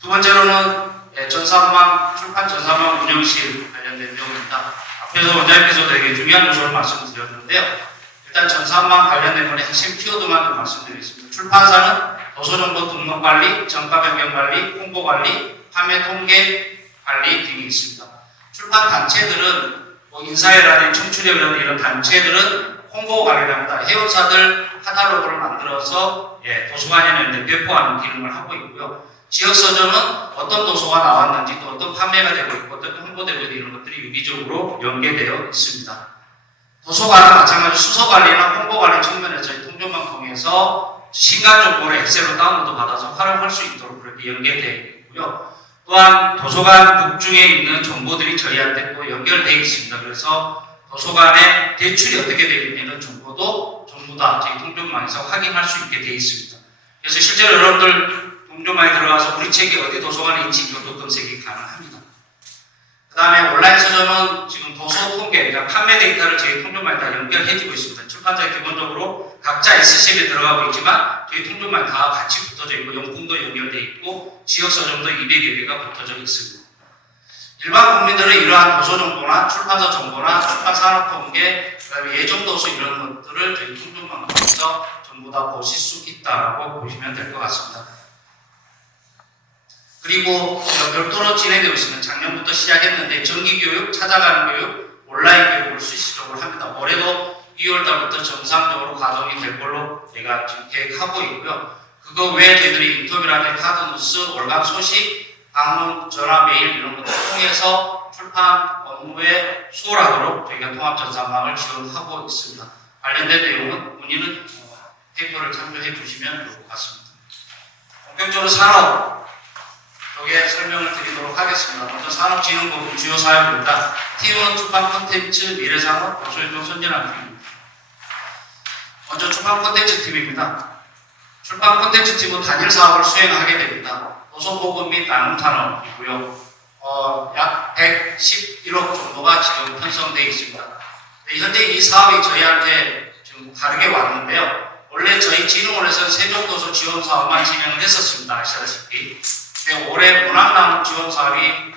두 번째로는 출판 전산망 운영실 관련된 내용입니다. 앞에서 원장님께서 되게 중요한 요소를 말씀드렸는데요. 일단 전산망 관련된 것의 핵심 키워드만 좀 말씀드리겠습니다. 출판사는 도서정보 등록관리, 정가변경관리, 홍보관리, 판매 통계 관리 등이 있습니다. 출판 단체들은 인사회라든지 청출협이라든지 이런 단체들은 홍보 관리를 합니다. 회원사들 카탈로그를 만들어서 도서관에는 배포하는 기능을 하고 있고요. 지역서점은 어떤 도서가 나왔는지 또 어떤 판매가 되고 있고 어떤 홍보되고 있는 이런 것들이 유기적으로 연계되어 있습니다. 도서관은 마찬가지로 수서관리나 홍보관리 측면에서 저희 통조망 통해서 신간 정보를 엑셀로 다운로드 받아서 활용할 수 있도록 그렇게 연계되어 있고요. 또한 도서관 북중에 있는 정보들이 저희한테 또 연결되어 있습니다. 그래서 도서관에 대출이 어떻게 되어 있는 정보도 전부 다 저희 통조망에서 확인할 수 있게 되어 있습니다. 그래서 실제로 여러분들 통조망에 들어가서 우리 책이 어디 도서관에 있는지 이것도 검색이 가능합니다. 그 다음에 온라인 서점은 지금 도서 통계, 그러니까 판매 데이터를 저희 통조망에 다 연결해주고 있습니다. 출판사에 기본적으로 각자 Scep에 들어가고 있지만 저희 통조망에 다 같이 붙어져 있고 용품도 연결되어 있고 지역 서점도 200여 개가 붙어져 있습니다. 일반 국민들은 이러한 도서 정보나 출판사 정보나 출판 산업 통계, 그다음에 예정도서 이런 것들을 저희 통준방송에서 전부 다 보실 수 있다라고 보시면 될 것 같습니다. 그리고 별도로 진행되고 있습니다. 작년부터 시작했는데 정기교육, 찾아가는 교육, 온라인 교육을 수시적으로 합니다. 올해도 2월달부터 정상적으로 가동이 될 걸로 저희가 지금 계획하고 있고요. 그거 외에 저희들이 인터뷰라든지 카드뉴스, 월간 소식, 방문, 전화, 메일 이런 것들을 통해서 출판 업무에 수월하도록 저희가 통합전산망을 지원하고 있습니다. 관련된 내용은 문의는 페이퍼를 참조해 주시면 좋을 것 같습니다. 본격적으로 산업 쪽에 설명을 드리도록 하겠습니다. 먼저 산업진흥부 주요 사업입니다. T1 출판 콘텐츠 미래산업 고소유통 선진화팀입니다. 먼저 출판 콘텐츠 팀입니다. 출판 콘텐츠 팀은 단일 사업을 수행하게 됩니다. 도서보급 및 나눔 산업이고요. 약 111억 정도가 지금 편성되어 있습니다. 현재 이 사업이 저희한테 좀 다르게 왔는데요. 원래 저희 진흥원에서는 세종도서 지원 사업만 진행을 했었습니다. 아시다시피. 올해 문학나눔 지원 사업이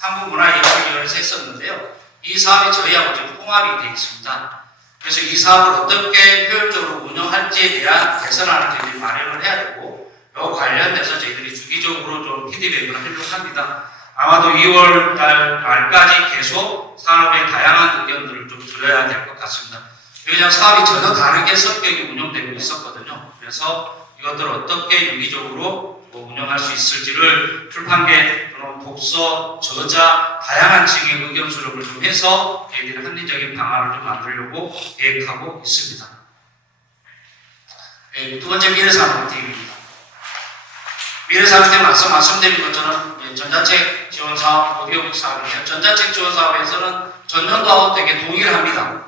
한국문화예술위원회에서 했었는데요. 이 사업이 저희하고 지금 통합이 되어 있습니다. 그래서 이 사업을 어떻게 효율적으로 운영할지에 대한 개선안을 저희들이 마련을 해야 되고, 이 관련돼서 저희들이 주기적으로 좀 피드백을 하려고 합니다. 아마도 2월 달 말까지 계속 산업의 다양한 의견들을 좀 들어야 될 것 같습니다. 왜냐하면 사업이 전혀 다르게 성격이 운영되고 있었거든요. 그래서 이것들을 어떻게 유기적으로 운영할 수 있을지를 출판계 또는 독서, 저자, 다양한 층의 의견 수렴을 좀 해서 저희들이 합리적인 방안을 좀 만들려고 계획하고 있습니다. 두 번째 미래산업팀입니다. 미래산업팀 앞서 말씀드린 것처럼 전자책 지원 사업, 오디오북 사업인데요. 전자책 지원 사업에서는 전년도하고 되게 동일합니다.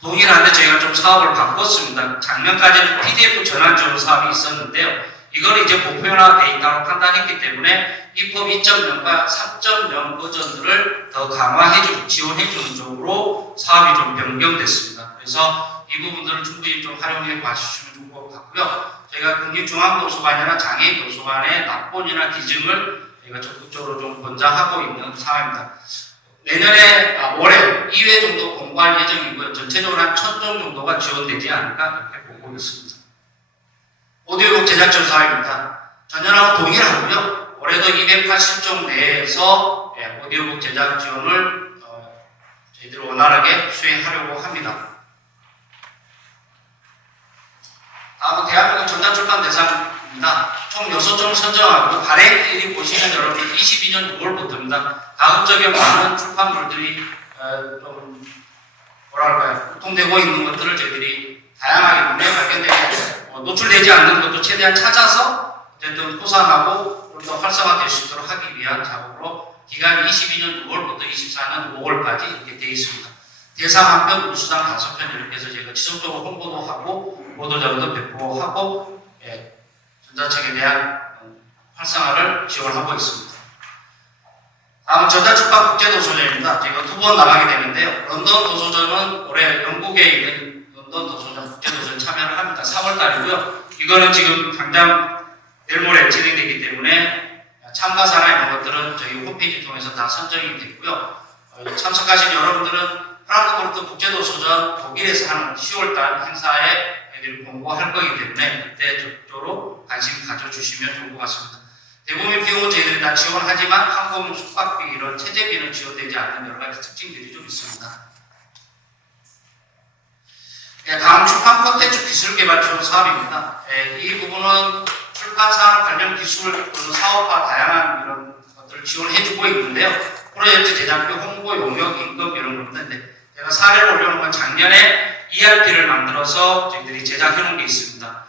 동일한데 저희가 좀 사업을 바꿨습니다. 작년까지는 PDF 전환 지원 사업이 있었는데요. 이걸 이제 보편화 데이터로 판단했기 때문에 입법 2.0과 3.0 버전들을 더 강화해주고 지원해주는 쪽으로 사업이 좀 변경됐습니다. 그래서 이 부분들을 충분히 좀 활용해 봐주시면 좋을 것 같고요. 저희가 국립중앙도서관이나 장애인도서관의 납본이나 기증을 저희가 적극적으로 좀 권장하고 있는 상황입니다. 내년에 올해 2회 정도 공부할 예정이고요. 전체적으로 한 1000종 정도가 지원되지 않을까 이렇게 보고 있습니다. 오디오북 제작전 사업입니다. 전년하고 동일하고요. 올해도 280종 내에서 오디오북 제작 지원을 저희들이 원활하게 수행하려고 합니다. 다음은 대한민국 전자출판 대상입니다. 총 6종 선정하고 발행일이 보시면 여러분 22년 6월부터입니다. 가급적인 많은 출판물들이 좀 뭐랄까요 유통되고 있는 것들을 저희들이 다양하게 문에 발견되게 노출되지 않는 것도 최대한 찾아서 어쨌든 포상하고 좀 더 활성화될 수 있도록 하기 위한 작업으로 기간 22년 6월부터 24년 5월까지 이렇게 되어 있습니다. 대상 1편, 우수상 5편 이렇게 해서 제가 지속적으로 홍보도 하고 보도자료도 배포하고 전자책에 대한 활성화를 지원하고 있습니다. 다음은 전자출판 국제도서전입니다. 제가 2번 나가게 되는데요. 런던 도서전은 올해 영국에 있는 런던 도서전 국제도서전 참여를 합니다. 3월달이고요. 이거는 지금 당장 내일 모레 진행되기 때문에 참가사나 이런 것들은 저희 홈페이지 통해서 다 선정이 됐고요. 참석하신 여러분들은 프랑크푸르트 국제도서전 독일에서 하는 10월달 행사에 애들이 공부할 거기 때문에 그때 적극적으로 관심 가져주시면 좋을 것 같습니다. 대부분 비용은 저희들이 다 지원하지만 항공, 숙박비 이런 체재비는 지원되지 않는 여러 가지 특징들이 좀 있습니다. 다음 출판 콘텐츠 기술 개발 지원 사업입니다. 이 부분은 출판 산업 관련 기술 또는 사업화 다양한 이런 것들을 지원해주고 있는데요. 프로젝트 제작비, 홍보, 용역, 임금 이런 것인데 제가 사례를 올려놓은 건 작년에 ERP를 만들어서 저희들이 제작해놓은 게 있습니다.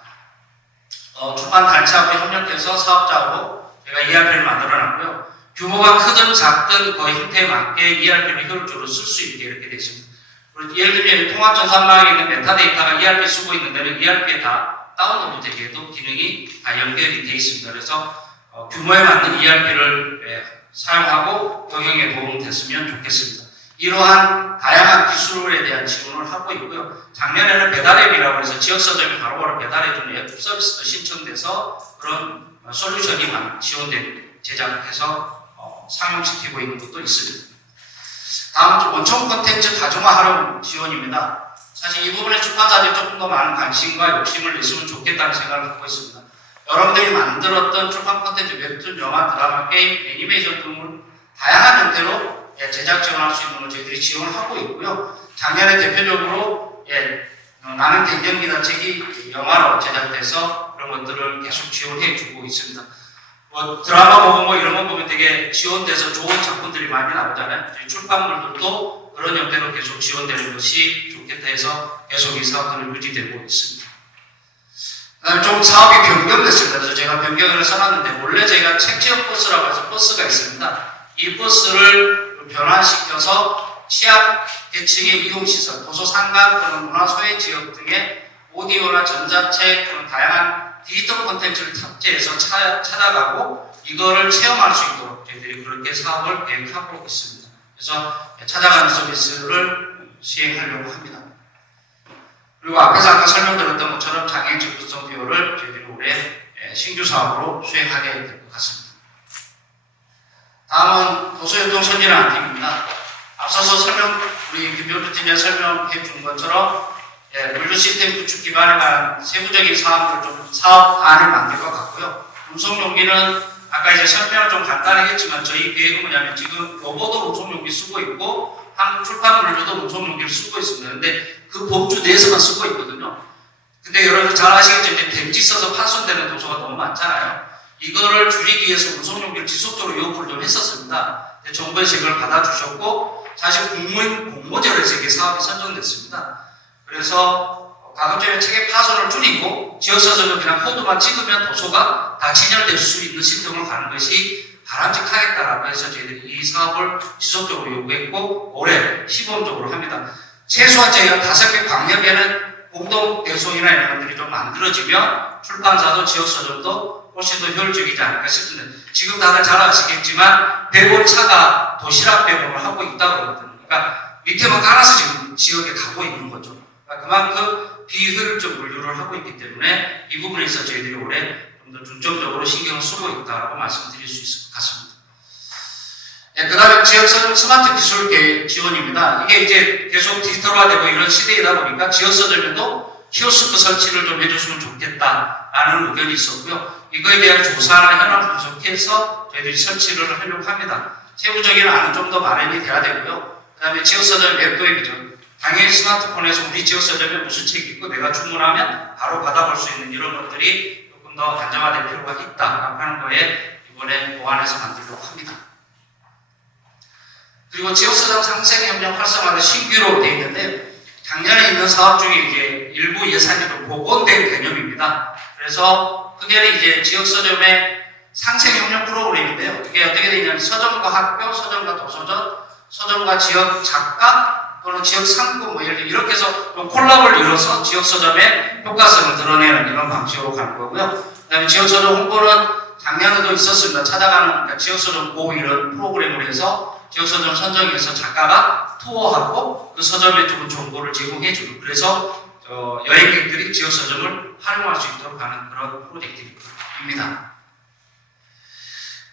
출판 단체하고 협력해서 사업자하고 제가 ERP를 만들어놨고요. 규모가 크든 작든 그 형태에 맞게 ERP를 효율적으로 쓸 수 있게 이렇게 되어 있습니다. 예를 들면 통합전산망에 있는 메타데이터가 ERP 쓰고 있는 데는 ERP에 다 다운로드 되게도 기능이 다 연결이 되어 있습니다. 그래서 규모에 맞는 ERP를 사용하고 경영에 도움이 됐으면 좋겠습니다. 이러한 다양한 기술에 대한 지원을 하고 있고요. 작년에는 배달앱이라고 해서 지역서점이 바로바로 배달해주는 앱 서비스도 신청돼서 그런 솔루션이 지원된 제작해서 상용시키고 있는 것도 있습니다. 다음 원청 콘텐츠 다중화 활용 지원입니다. 사실 이 부분에 출판사들이 조금 더 많은 관심과 욕심을 냈으면 좋겠다는 생각을 갖고 있습니다. 여러분들이 만들었던 출판 콘텐츠, 웹툰, 영화, 드라마, 게임, 애니메이션 등을 다양한 형태로 제작 지원할 수 있는 걸 저희들이 지원을 하고 있고요. 작년에 대표적으로 나는 갱년기다 책이 영화로 제작돼서 그런 것들을 계속 지원해 주고 있습니다. 뭐 드라마 보고 이런 거 보면 되게 지원돼서 좋은 작품들이 많이 나오잖아요. 출판물들도 그런 형태로 계속 지원되는 것이 좋겠다 해서 계속 이 사업들을 유지되고 있습니다. 그다음에 좀 사업이 변경됐습니다. 그래서 제가 변경을 써놨는데 원래 제가 책 지역 버스라고 해서 버스가 있습니다. 이 버스를 변화시켜서 취약 계층의 이용시설, 도서상가 또는 문화소외 지역 등의 오디오나 전자책 그런 다양한 디지털 콘텐츠를 탑재해서 찾아가고 이거를 체험할 수 있도록 저희들이 그렇게 사업을 계획하고 있습니다. 그래서 찾아가는 서비스를 시행하려고 합니다. 그리고 앞에서 아까 설명드렸던 것처럼 장애인 접근성 비율을 저희들이 올해 신규 사업으로 수행하게 될 것 같습니다. 다음은 도서유통 선진화 팀입니다. 앞서서 우리 김병주 팀장이 설명해 준 것처럼 물류 시스템 구축 기반에 관한 세부적인 사업안을 만들 것 같고요. 운송용기는 아까 이제 설명을 좀 간단히 했지만 저희 계획은 뭐냐면 지금 로봇도 운송용기 쓰고 있고 한국 출판물류도 운송용기를 쓰고 있습니다. 근데 그 범주 내에서만 쓰고 있거든요. 근데 여러분 잘 아시겠지만 이제 댐지 써서 파손되는 도서가 너무 많잖아요. 이거를 줄이기 위해서 운송용기를 지속적으로 요구를 좀 했었습니다. 정부에서 이걸 받아주셨고 사실 국무인 공모제로 해서 이게 사업이 선정됐습니다. 그래서 가급적이면 책의 파손을 줄이고 지역서적은 그냥 코드만 찍으면 도서가 다 진열될 수 있는 시스템으로 가는 것이 바람직하겠다라고 해서 저희들이 이 사업을 지속적으로 요구했고 올해 시범적으로 합니다. 최소한 저희가 5개 광역에는 공동 배송이나 이런 것들이 좀 만들어지면 출판사도 지역서적도 훨씬 더 효율적이지 않을까 싶은데 지금 다들 잘 아시겠지만 배본차가 도시락 배송을 하고 있다고 그러거든요. 그러니까 밑에만 깔아서 지금 지역에 가고 있는 거죠. 그러니까 그만큼 비효율적 물류를 하고 있기 때문에 이 부분에 있어서 저희들이 올해 좀 더 중점적으로 신경을 쓰고 있다고 말씀드릴 수 있을 것 같습니다. 그 다음에 지역서점 스마트 기술 지원입니다. 이게 이제 계속 디지털화되고 이런 시대이다 보니까 지역서점에도 키오스크 설치를 좀 해줬으면 좋겠다라는 의견이 있었고요. 이거에 대한 조사나 현황 분석해서 저희들이 설치를 하려고 합니다. 세부적인 안은 좀 더 마련이 돼야 되고요. 그 다음에 지역서점 웹도입이죠. 당연히 스마트폰에서 우리 지역서점에 무슨 책이 있고 내가 주문하면 바로 받아볼 수 있는 이런 것들이 조금 더 단정화될 필요가 있다라고 하는 거에 이번에 보완해서 만들려고 합니다. 그리고 지역서점 상생협력 활성화가 신규로 되어 있는데 작년에 있는 사업 중에 이제 일부 예산이 좀 복원된 개념입니다. 그래서 그게 이제 지역서점의 상생협력 프로그램인데요. 이게 어떻게 되냐면 서점과 학교, 서점과 도서전, 서점과 지역 작가 또는 지역 상품 예를 들어 이렇게 해서 좀 콜라보를 이뤄서 지역서점의 효과성을 드러내는 이런 방식으로 가는 거고요. 그 다음에 지역서점 홍보는 작년에도 있었습니다. 찾아가는 그러니까 지역서점 고 이런 프로그램을 해서 지역서점 선정해서 작가가 투어하고 그 서점에 좋은 정보를 제공해주는 그래서 여행객들이 지역서점을 활용할 수 있도록 하는 그런 프로젝트입니다.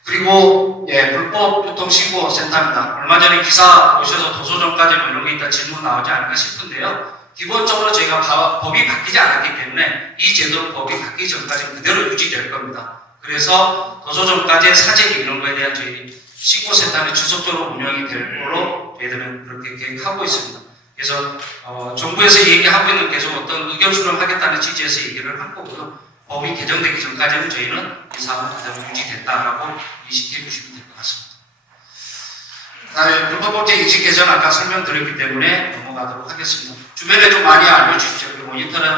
그리고 불법 교통신고센터입니다. 얼마 전에 기사 보셔서 도서점까지 뭐 이런 게 있다 질문 나오지 않을까 싶은데요. 기본적으로 저희가 법이 바뀌지 않았기 때문에 이 제도는 법이 바뀌기 전까지 그대로 유지될 겁니다. 그래서 도서점까지의 사재기 이런 거에 대한 저희 신고센터는 지속적으로 운영이 될 거로 저희들은 그렇게 계획하고 있습니다. 그래서 정부에서 얘기하고 있는 계속 어떤 의견 수렴하겠다는 취지에서 얘기를 한 거고요. 법이 개정되기 전까지는 저희는 이 사업은 그대로 유지된다라고 인식해 주시면 될 것 같습니다. 그 다음에 불법업체 인식 개선 아까 설명드렸기 때문에 넘어가도록 하겠습니다. 주변에 좀 많이 알려주십시오. 모니터링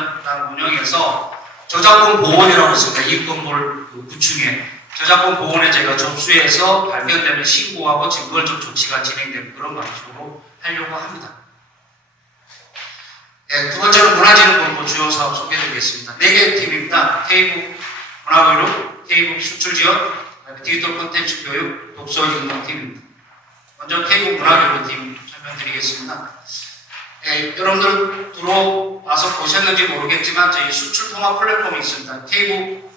운영에서 저작권 보호원이라고 있습니다. 이 건물 구층에 저작권 보호원에 저희가 접수해서 발견되면 신고하고 징벌적 조치가 진행되는 그런 방식으로 하려고 합니다. 두 번째로 문화진흥본부 주요 사업 소개드리겠습니다. 4개 팀입니다. K북 문화교육, K북 수출지원, 디지털 콘텐츠 교육, 독서인공팀입니다. 먼저 K북 문화교육팀 설명드리겠습니다. 여러분들 들어와서 보셨는지 모르겠지만 저희 수출 통합 플랫폼이 있습니다. K북,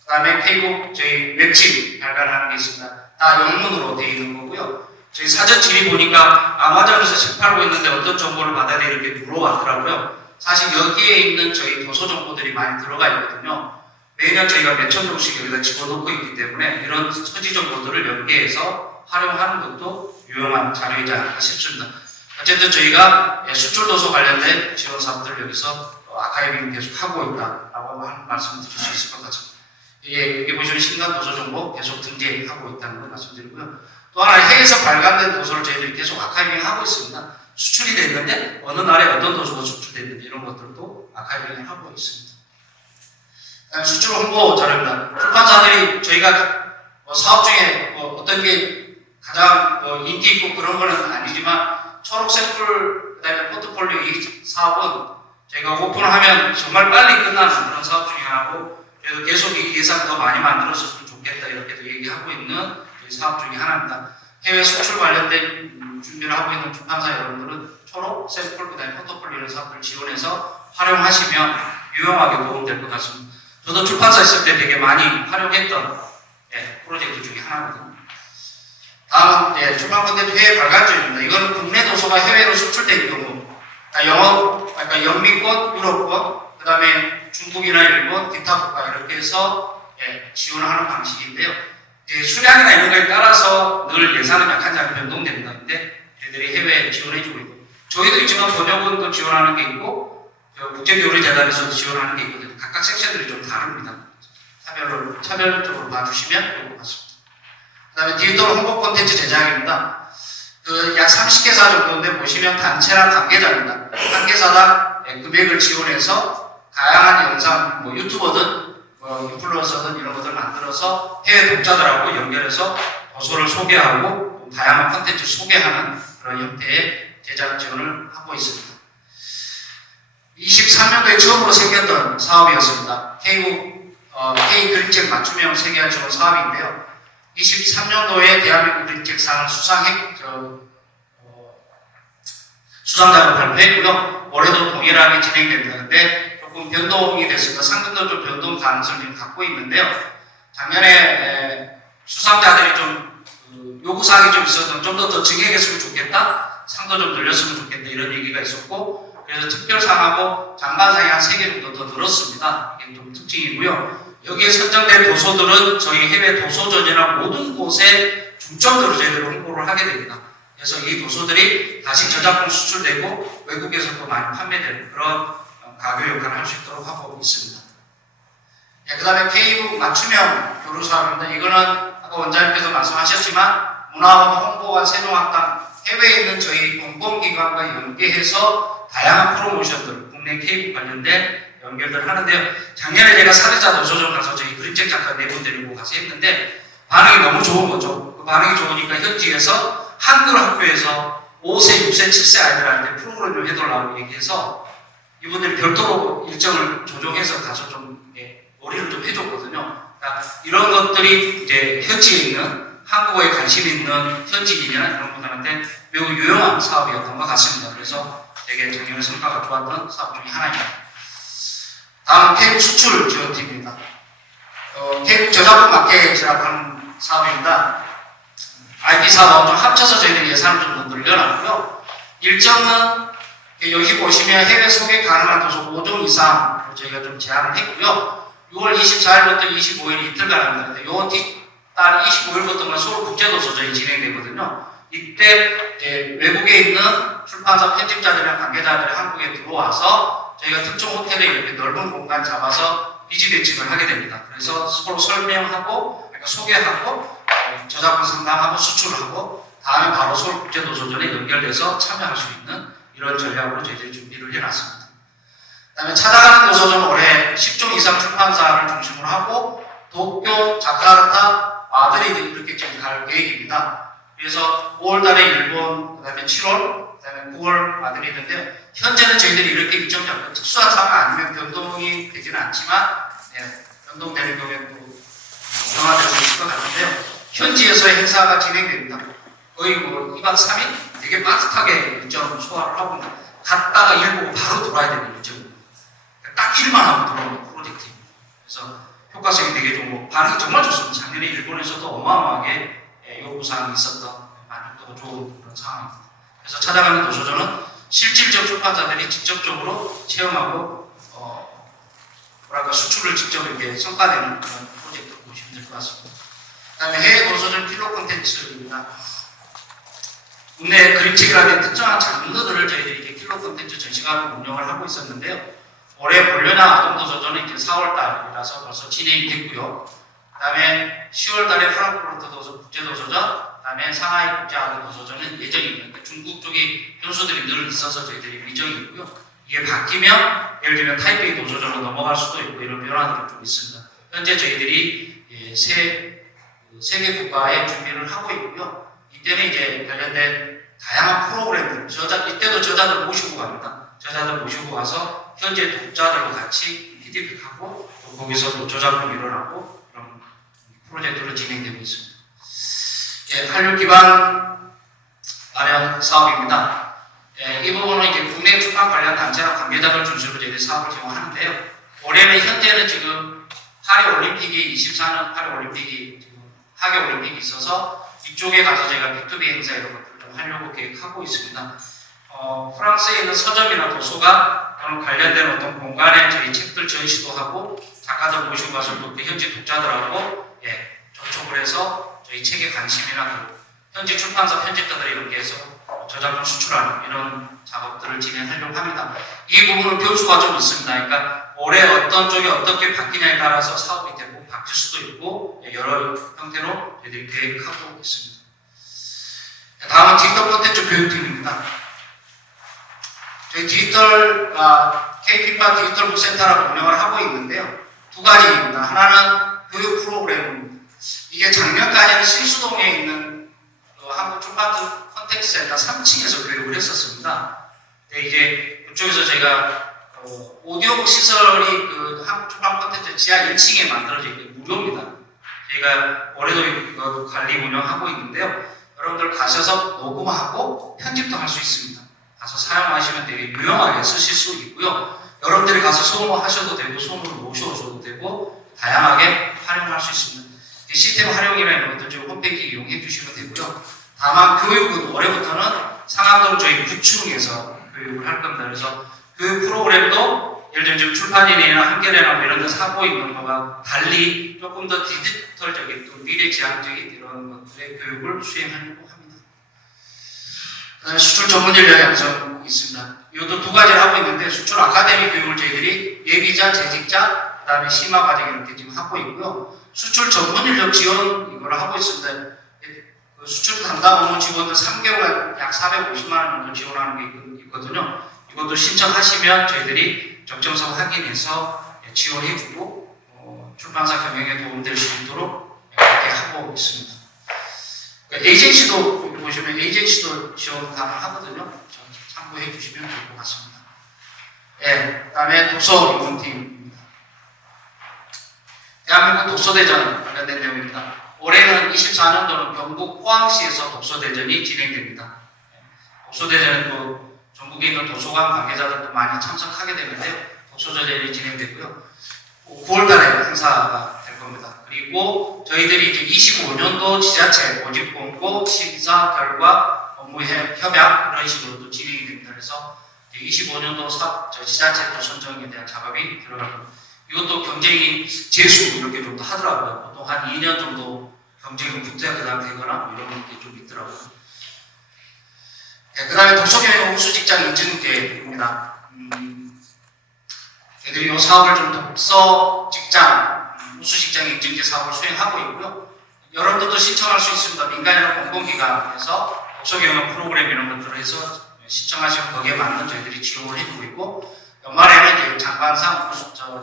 그 다음에 K북 저희 웹집 발간하는 게 있습니다. 다 영문으로 되어 있는 거고요. 저희 사전 질의 보니까 아마존에서 책 팔고 있는데 어떤 정보를 받아야 돼 이렇게 물어봤더라고요. 사실 여기에 있는 저희 도서 정보들이 많이 들어가 있거든요. 매년 저희가 몇천 종씩 여기다 집어넣고 있기 때문에 이런 서지 정보들을 연계해서 활용하는 것도 유용한 자료이지 않을까 싶습니다. 어쨌든 저희가 수출 도서 관련된 지원 사업들을 여기서 아카이빙 계속 하고 있다라고 말씀드릴 수 있을 것 같습니다. 여기 보시면 신간 도서 정보 계속 등재하고 있다는 걸 말씀드리고요. 또 하나 해외에서 발간된 도서를 저희들이 계속 아카이빙 하고 있습니다. 수출이 됐는데 어느 나라에 어떤 도서가 수출됐는지 이런 것들도 아카이빙을 하고 있습니다. 수출 홍보 자료입니다. 출판사들이 저희가 사업 중에 어떤 게 가장 인기 있고 그런 거는 아니지만 초록 샘플 그다음에 포트폴리오 이 사업은 저희가 오픈하면 정말 빨리 끝나는 그런 사업 중에 하나고 그래서 계속 이 예산 더 많이 만들었으면 좋겠다 이렇게도 얘기하고 있는 사업 중에 하나입니다. 해외 수출 관련된 준비를 하고 있는 출판사 여러분들은 초록 샘플 그다음에 포트폴리오 사업을 지원해서 활용하시면 유용하게 도움될 것 같습니다. 저도 출판사 있을 때 되게 많이 활용했던 프로젝트 중에 하나거든요. 다음은 출판 콘텐츠 해외 발간점입니다. 이건 국내 도서가 해외로 수출된 경우, 그러니까 영미권, 유럽권, 그 다음에 중국이나 일본, 기타 국가 이렇게 해서 지원을 하는 방식인데요. 수량이나 이런 거에 따라서 늘 예산은 약간 잘 변동됩니다. 근데 저희들이 해외에 지원해주고 있고, 저희도 있지만 번역원도 지원하는 게 있고, 국제교류재단에서도 지원하는 게 있거든요. 각각 섹션들이 좀 다릅니다. 차별적으로 봐주시면 좋을 것 같습니다. 그 다음에 디지털 홍보 콘텐츠 제작입니다. 약 30개사 정도인데 보시면 단체나 관계자입니다. 관계사당 금액을 지원해서 다양한 영상, 유튜버든 인플루언서든 이런 것들을 만들어서 해외 독자들하고 연결해서 도서를 소개하고 다양한 콘텐츠를 소개하는 그런 형태의 제작 지원을 하고 있습니다. 23년도에 처음으로 생겼던 사업이었습니다. K 그림책 맞춤형 세계화 지원 사업인데요. 23년도에 대한민국 그림책상을 수상작을 발표했고요. 올해도 동일하게 진행됩니다. 근데 조금 변동이 됐습니다. 상금도 좀 변동 가능성을 갖고 있는데요. 작년에 수상자들이 좀 요구사항이 좀 있어서 좀 더 증액했으면 좋겠다, 상도 좀 늘렸으면 좋겠다 이런 얘기가 있었고, 그래서 특별상하고 장관상이 한 3개 정도 더 늘었습니다. 이게 좀 특징이고요. 여기에 선정된 도서들은 저희 해외 도서전이나 모든 곳에 중점적으로 저희들이 홍보를 하게 됩니다. 그래서 이 도서들이 다시 저작권 수출되고 외국에서도 많이 판매되는 그런 가교 역할을 할 수 있도록 하고 있습니다. 그 다음에 K북 맞춤형 교류 사업입니다. 이거는 아까 원장님께서 말씀하셨지만 문화원 홍보관 세종학당 해외에 있는 저희 공공기관과 연계해서 다양한 프로모션들, 국내 K북 관련된 연결을 하는데요. 작년에 제가 사회자 도서전 가서 저희 그림책 작가 4분 데리고 가서 했는데 반응이 너무 좋은 거죠. 그 반응이 좋으니까 현지에서 한글 학교에서 5세, 6세, 7세 아이들한테 프로그램을 해달라고 얘기해서 이분들이 별도로 일정을 조정해서 가서 좀 머리를 좀 해줬거든요. 그러니까 이런 것들이 이제 현지에 있는 한국어에 관심 있는 현지인이나 이런 분들한테 매우 유용한 사업이었던 것 같습니다. 그래서 되게 작년에 성과가 좋았던 사업 중에 하나입니다. 다음은 K북 수출 지원팀입니다. K북 저작권 마켓이라고 하는 사업입니다. IP 사업하고 좀 합쳐서 저희는 예산을 좀 더 늘려놨고요. 일정은 여기 보시면 해외 소개 가능한 도서 5종 이상 저희가 좀 제한을 했고요. 6월 24일부터 25일 이틀간 합니다. 근데 요 달 25일부터는 서울 국제도서전이 진행되거든요. 이때 외국에 있는 출판사 편집자들이나 관계자들이 한국에 들어와서 저희가 특정 호텔에 이렇게 넓은 공간 잡아서 비지 매칭을 하게 됩니다. 그래서 서로 설명하고, 그러니까 소개하고, 저작권 상담하고, 수출하고, 다음에 바로 서울 국제도서전에 연결돼서 참여할 수 있는 이런 전략으로 저희들이 준비를 해놨습니다. 그 다음에 찾아가는 도서전 올해 10종 이상 출판사를 중심으로 하고, 도쿄, 자카르타, 마드리드 이렇게 지금 갈 계획입니다. 그래서 5월달에 일본, 그 다음에 7월, 그 다음에 9월 마드리드인데요. 현재는 저희들이 이렇게 일정 잡고 특수한 상황 아니면 변동이 되지는 않지만 변동되는 경우에도 변화될 수 있을 것 같은데요. 현지에서의 행사가 진행됩니다. 거의 2박 3일 되게 빠듯하게 일정 소화를 하고 갔다가 일 보고 바로 돌아야 되는 일정입니다. 딱 일만 하고 돌아오는 프로젝트입니다. 그래서 효과성이 되게 좋고 반응이 정말 좋습니다. 작년에 일본에서도 어마어마하게 요구사항이 있었던 만족도 더 좋은 그런 상황입니다. 그래서 찾아가는 도서전은 실질적 출판사들이 직접적으로 체험하고 뭐랄까 수출을 직접 이렇게 성과내는 그런 프로젝트로 보시면 될 것 같습니다. 그다음에 해외 도서전 필로 콘텐츠입니다. 국내 그림책이라는 특정한 장르들을 저희들이 이제 필로 콘텐츠 전시관으로 운영을 하고 있었는데요. 올해 본려나 아동도서전은 이제 4월달이라서 벌써 진행이 됐고요. 그다음에 10월달에 프랑크푸르트 국제도서전, 그다음에 상하이 국제아동도서전은 예정입니다. 그러니까 중국 쪽에 변수들이 늘 있어서 저희들이 예정이 있고요. 이게 바뀌면 예를 들면 타이페이 도서전으로 넘어갈 수도 있고 이런 변화들이 좀 있습니다. 현재 저희들이 세 개 국가에 준비를 하고 있고요. 이때는 이제 관련된 다양한 프로그램들, 이때도 저자들 모시고 갑니다. 저자들 모시고 와서 현재 독자들과 같이 피드백하고 또 거기서 또 저작품 일어나고 그런 프로젝트로 진행되고 있습니다. 예, 한류 기반 마련 사업입니다. 예, 이 부분은 이제 국내 출판 관련 단체나 관계자들 중심으로 저희들이 사업을 진행하는데요. 올해는 현재는 지금 파리올림픽이 24년 파리올림픽이 지금 하계올림픽이 있어서 이쪽에 가서 제가 B2B 행사 이런 것들을 좀 하려고 계획하고 있습니다. 프랑스에 있는 서점이나 도서관 또는 관련된 어떤 공간에 저희 책들 전시도 하고 작가들 모시고 가서 또 현지 독자들하고 접촉을 해서 저희 책에 관심이나 현지 출판사 편집자들이 연계해서 저작권 수출하는 이런 작업들을 진행하려고 합니다. 이 부분은 변수가 좀 있습니다. 그러니까 올해 어떤 쪽이 어떻게 바뀌냐에 따라서 사업이 되고 바뀔 수도 있고 여러 형태로 저희들이 계획하고 있습니다. 다음은 디지털 콘텐츠 교육팀입니다. 저희 디지털 KP파 디지털 북센터라고 운영을 하고 있는데요. 두 가지입니다. 하나는 교육 프로그램입니다. 이게 작년까지는 신수동에 있는 한국 출판 콘텐츠센터 3층에서 교육을 했었습니다. 근데 이제 그쪽에서 제가 오디오북 시설이 그 한국 출판 콘텐츠 지하 1층에 만들어져 있고 무료입니다. 저희가 올해도 이거 관리 운영하고 있는데요. 여러분들 가셔서 녹음하고 편집도 할 수 있습니다. 가서 사용하시면 되게 유용하게 쓰실 수 있고요. 여러분들이 가서 소모하셔도 되고 손으로 모셔오셔도 되고 다양하게 활용할 수 있습니다. 시스템 활용이나 이런 것들 좀 홈페이지 이용해 주시면 되고요. 다만 교육은 올해부터는 상암동 저희 9층에서 교육을 할 겁니다. 그래서 교육 프로그램도 예를 들면 지금 출판인이나 한겨레나 뭐 이런 데서 하고 있는 거와 달리 조금 더 디지털적인 또 미래지향적인 이런 것들의 교육을 수행하려고 합니다. 그다음에 수출 전문 인력 양성 있습니다. 이것도 두 가지를 하고 있는데 수출 아카데미 교육을 저희들이 예비자, 재직자, 그다음에 심화 과정 이렇게 지금 하고 있고요. 수출 전문 인력 지원 이걸 하고 있습니다. 수출 담당 업무 직원들 3개월 약 450만 원 정도 지원하는 게 있거든요. 이것도 신청하시면 저희들이 적정성 확인해서 지원해주고 출판사 경영에 도움될 수 있도록 이렇게 하고 있습니다. 에이전시도 보시면 에이전시도 지원 가능하거든요. 참고해 주시면 될 것 같습니다. 그 다음에 독서 입문팀입니다. 대한민국 독서대전 관련된 내용입니다. 올해는 24년도는 경북 포항시에서 독서대전이 진행됩니다. 독서대전은 또 전국에 있는 도서관 관계자들도 많이 참석하게 되는데요. 독서대전이 진행되고요. 9월달에 행사가 될 겁니다. 그리고 저희들이 이제 25년도 지자체 모집 공고, 심사 결과, 업무 협약 이런 식으로 또 진행이 됩니다. 그래서 25년도 지자체 또 선정에 대한 작업이 들어갑니다. 이것도 경쟁이 재수 이렇게 좀 하더라고요. 보통 한 2년 정도 경쟁이 붙어야 그 다음 되거나 이런 게 좀 있더라고요. 그 다음에 독서경영 우수직장 인증제입니다. 저희들이 이 사업을 좀 독서 직장, 우수직장 인증제 사업을 수행하고 있고요. 여러분들도 신청할 수 있습니다. 민간이나 공공기관에서 독서경영 프로그램 이런 것들을 해서 신청하시면 거기에 맞는 저희들이 지원을 해주고 있고, 연말에는 이제 장관상,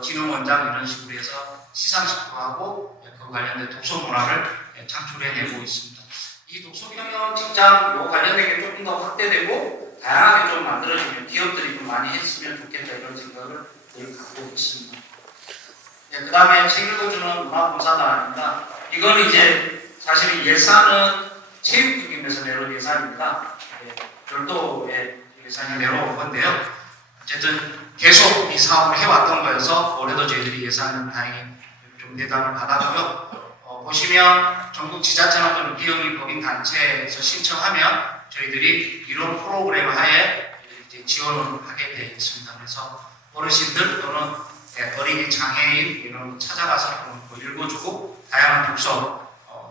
진흥원장 이런 식으로 해서 시상식도 하고 그 관련된 독서 문화를 창출해내고 있습니다. 이 독서경영 직장 관련된 게 조금 더 확대되고 다양하게 좀 만들어지면 기업들이 좀 많이 했으면 좋겠다 이런 생각을 늘 갖고 있습니다. 그 다음에 책 읽어주는 문화봉사단입니다. 이건 이제 사실 예산은 체육특임에서 내놓은 예산입니다. 별도의 예산이 내려온 건데요. 어쨌든 계속 이 사업을 해왔던 거여서 올해도 저희들이 예산은 다행히 좀 대단을 받았고요. 보시면 전국 지자체나 또는 비영리 법인 단체에서 신청하면 저희들이 이런 프로그램 하에 이제 지원을 하게 되어 있습니다. 그래서 어르신들 또는 어린이 장애인 이런 찾아가서 뭐 읽어주고 다양한 독서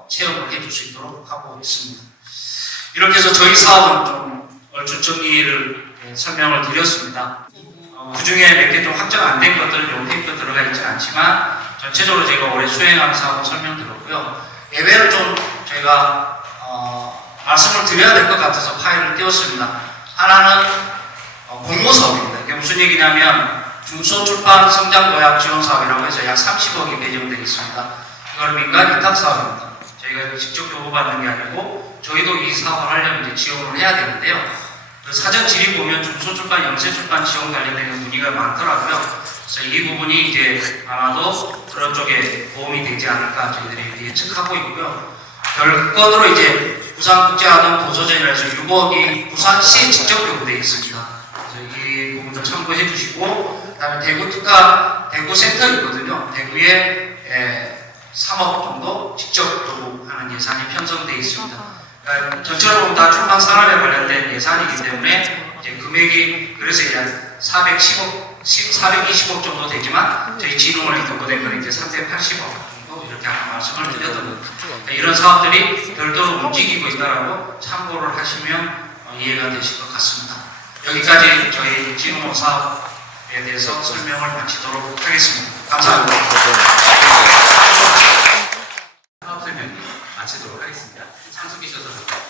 체험을 해줄 수 있도록 하고 있습니다. 이렇게 해서 저희 사업은 좀 얼추 정리를 설명을 드렸습니다. 그 중에 몇 개 좀 확정 안 된 것들은 요 페이퍼 들어가 있지 않지만 전체적으로 제가 올해 수행한 사업을 설명드렸고요. 예외로 좀 저희가 말씀을 드려야 될 것 같아서 파일을 띄웠습니다. 하나는 공모 사업입니다. 이게 무슨 얘기냐면 중소출판 성장도약 지원 사업이라고 해서 약 30억이 배정되어 있습니다. 이걸 민간 위탁 사업입니다. 저희가 직접 교부받는 게 아니고 저희도 이 사업을 하려면 이제 지원을 해야 되는데요. 그 사전 질의 보면 중소출판, 영세출판 지원 관련된 문의가 많더라고요. 그래서 이 부분이 이제 아마도 그런 쪽에 도움이 되지 않을까 저희들이 예측하고 있고요. 별건으로 이제 부산국제아동 도서전이라 해서 6억이 부산시에 직접 교부되어 있습니다. 그래서 이 부분도 참고해 주시고, 그 다음에 대구 센터 있거든요. 대구에 3억 정도 직접 교부하는 예산이 편성되어 있습니다. 그러니까 전체적으로 다 출판 산업에 관련된 예산이기 때문에 이제 금액이 그래서 약 420억 정도 되지만 저희 진흥원에 교부된 건 이제 380억 정도 이렇게 아까 말씀을 드렸던 그러니까 이런 사업들이 별도로 움직이고 있다라고 참고를 하시면 이해가 되실 것 같습니다. 여기까지 저희 진흥원 사업에 대해서 설명을 마치도록 하겠습니다. 감사합니다. 사업 설명 마치도록 하겠습니다. 참석해 주셔서 감사합니다.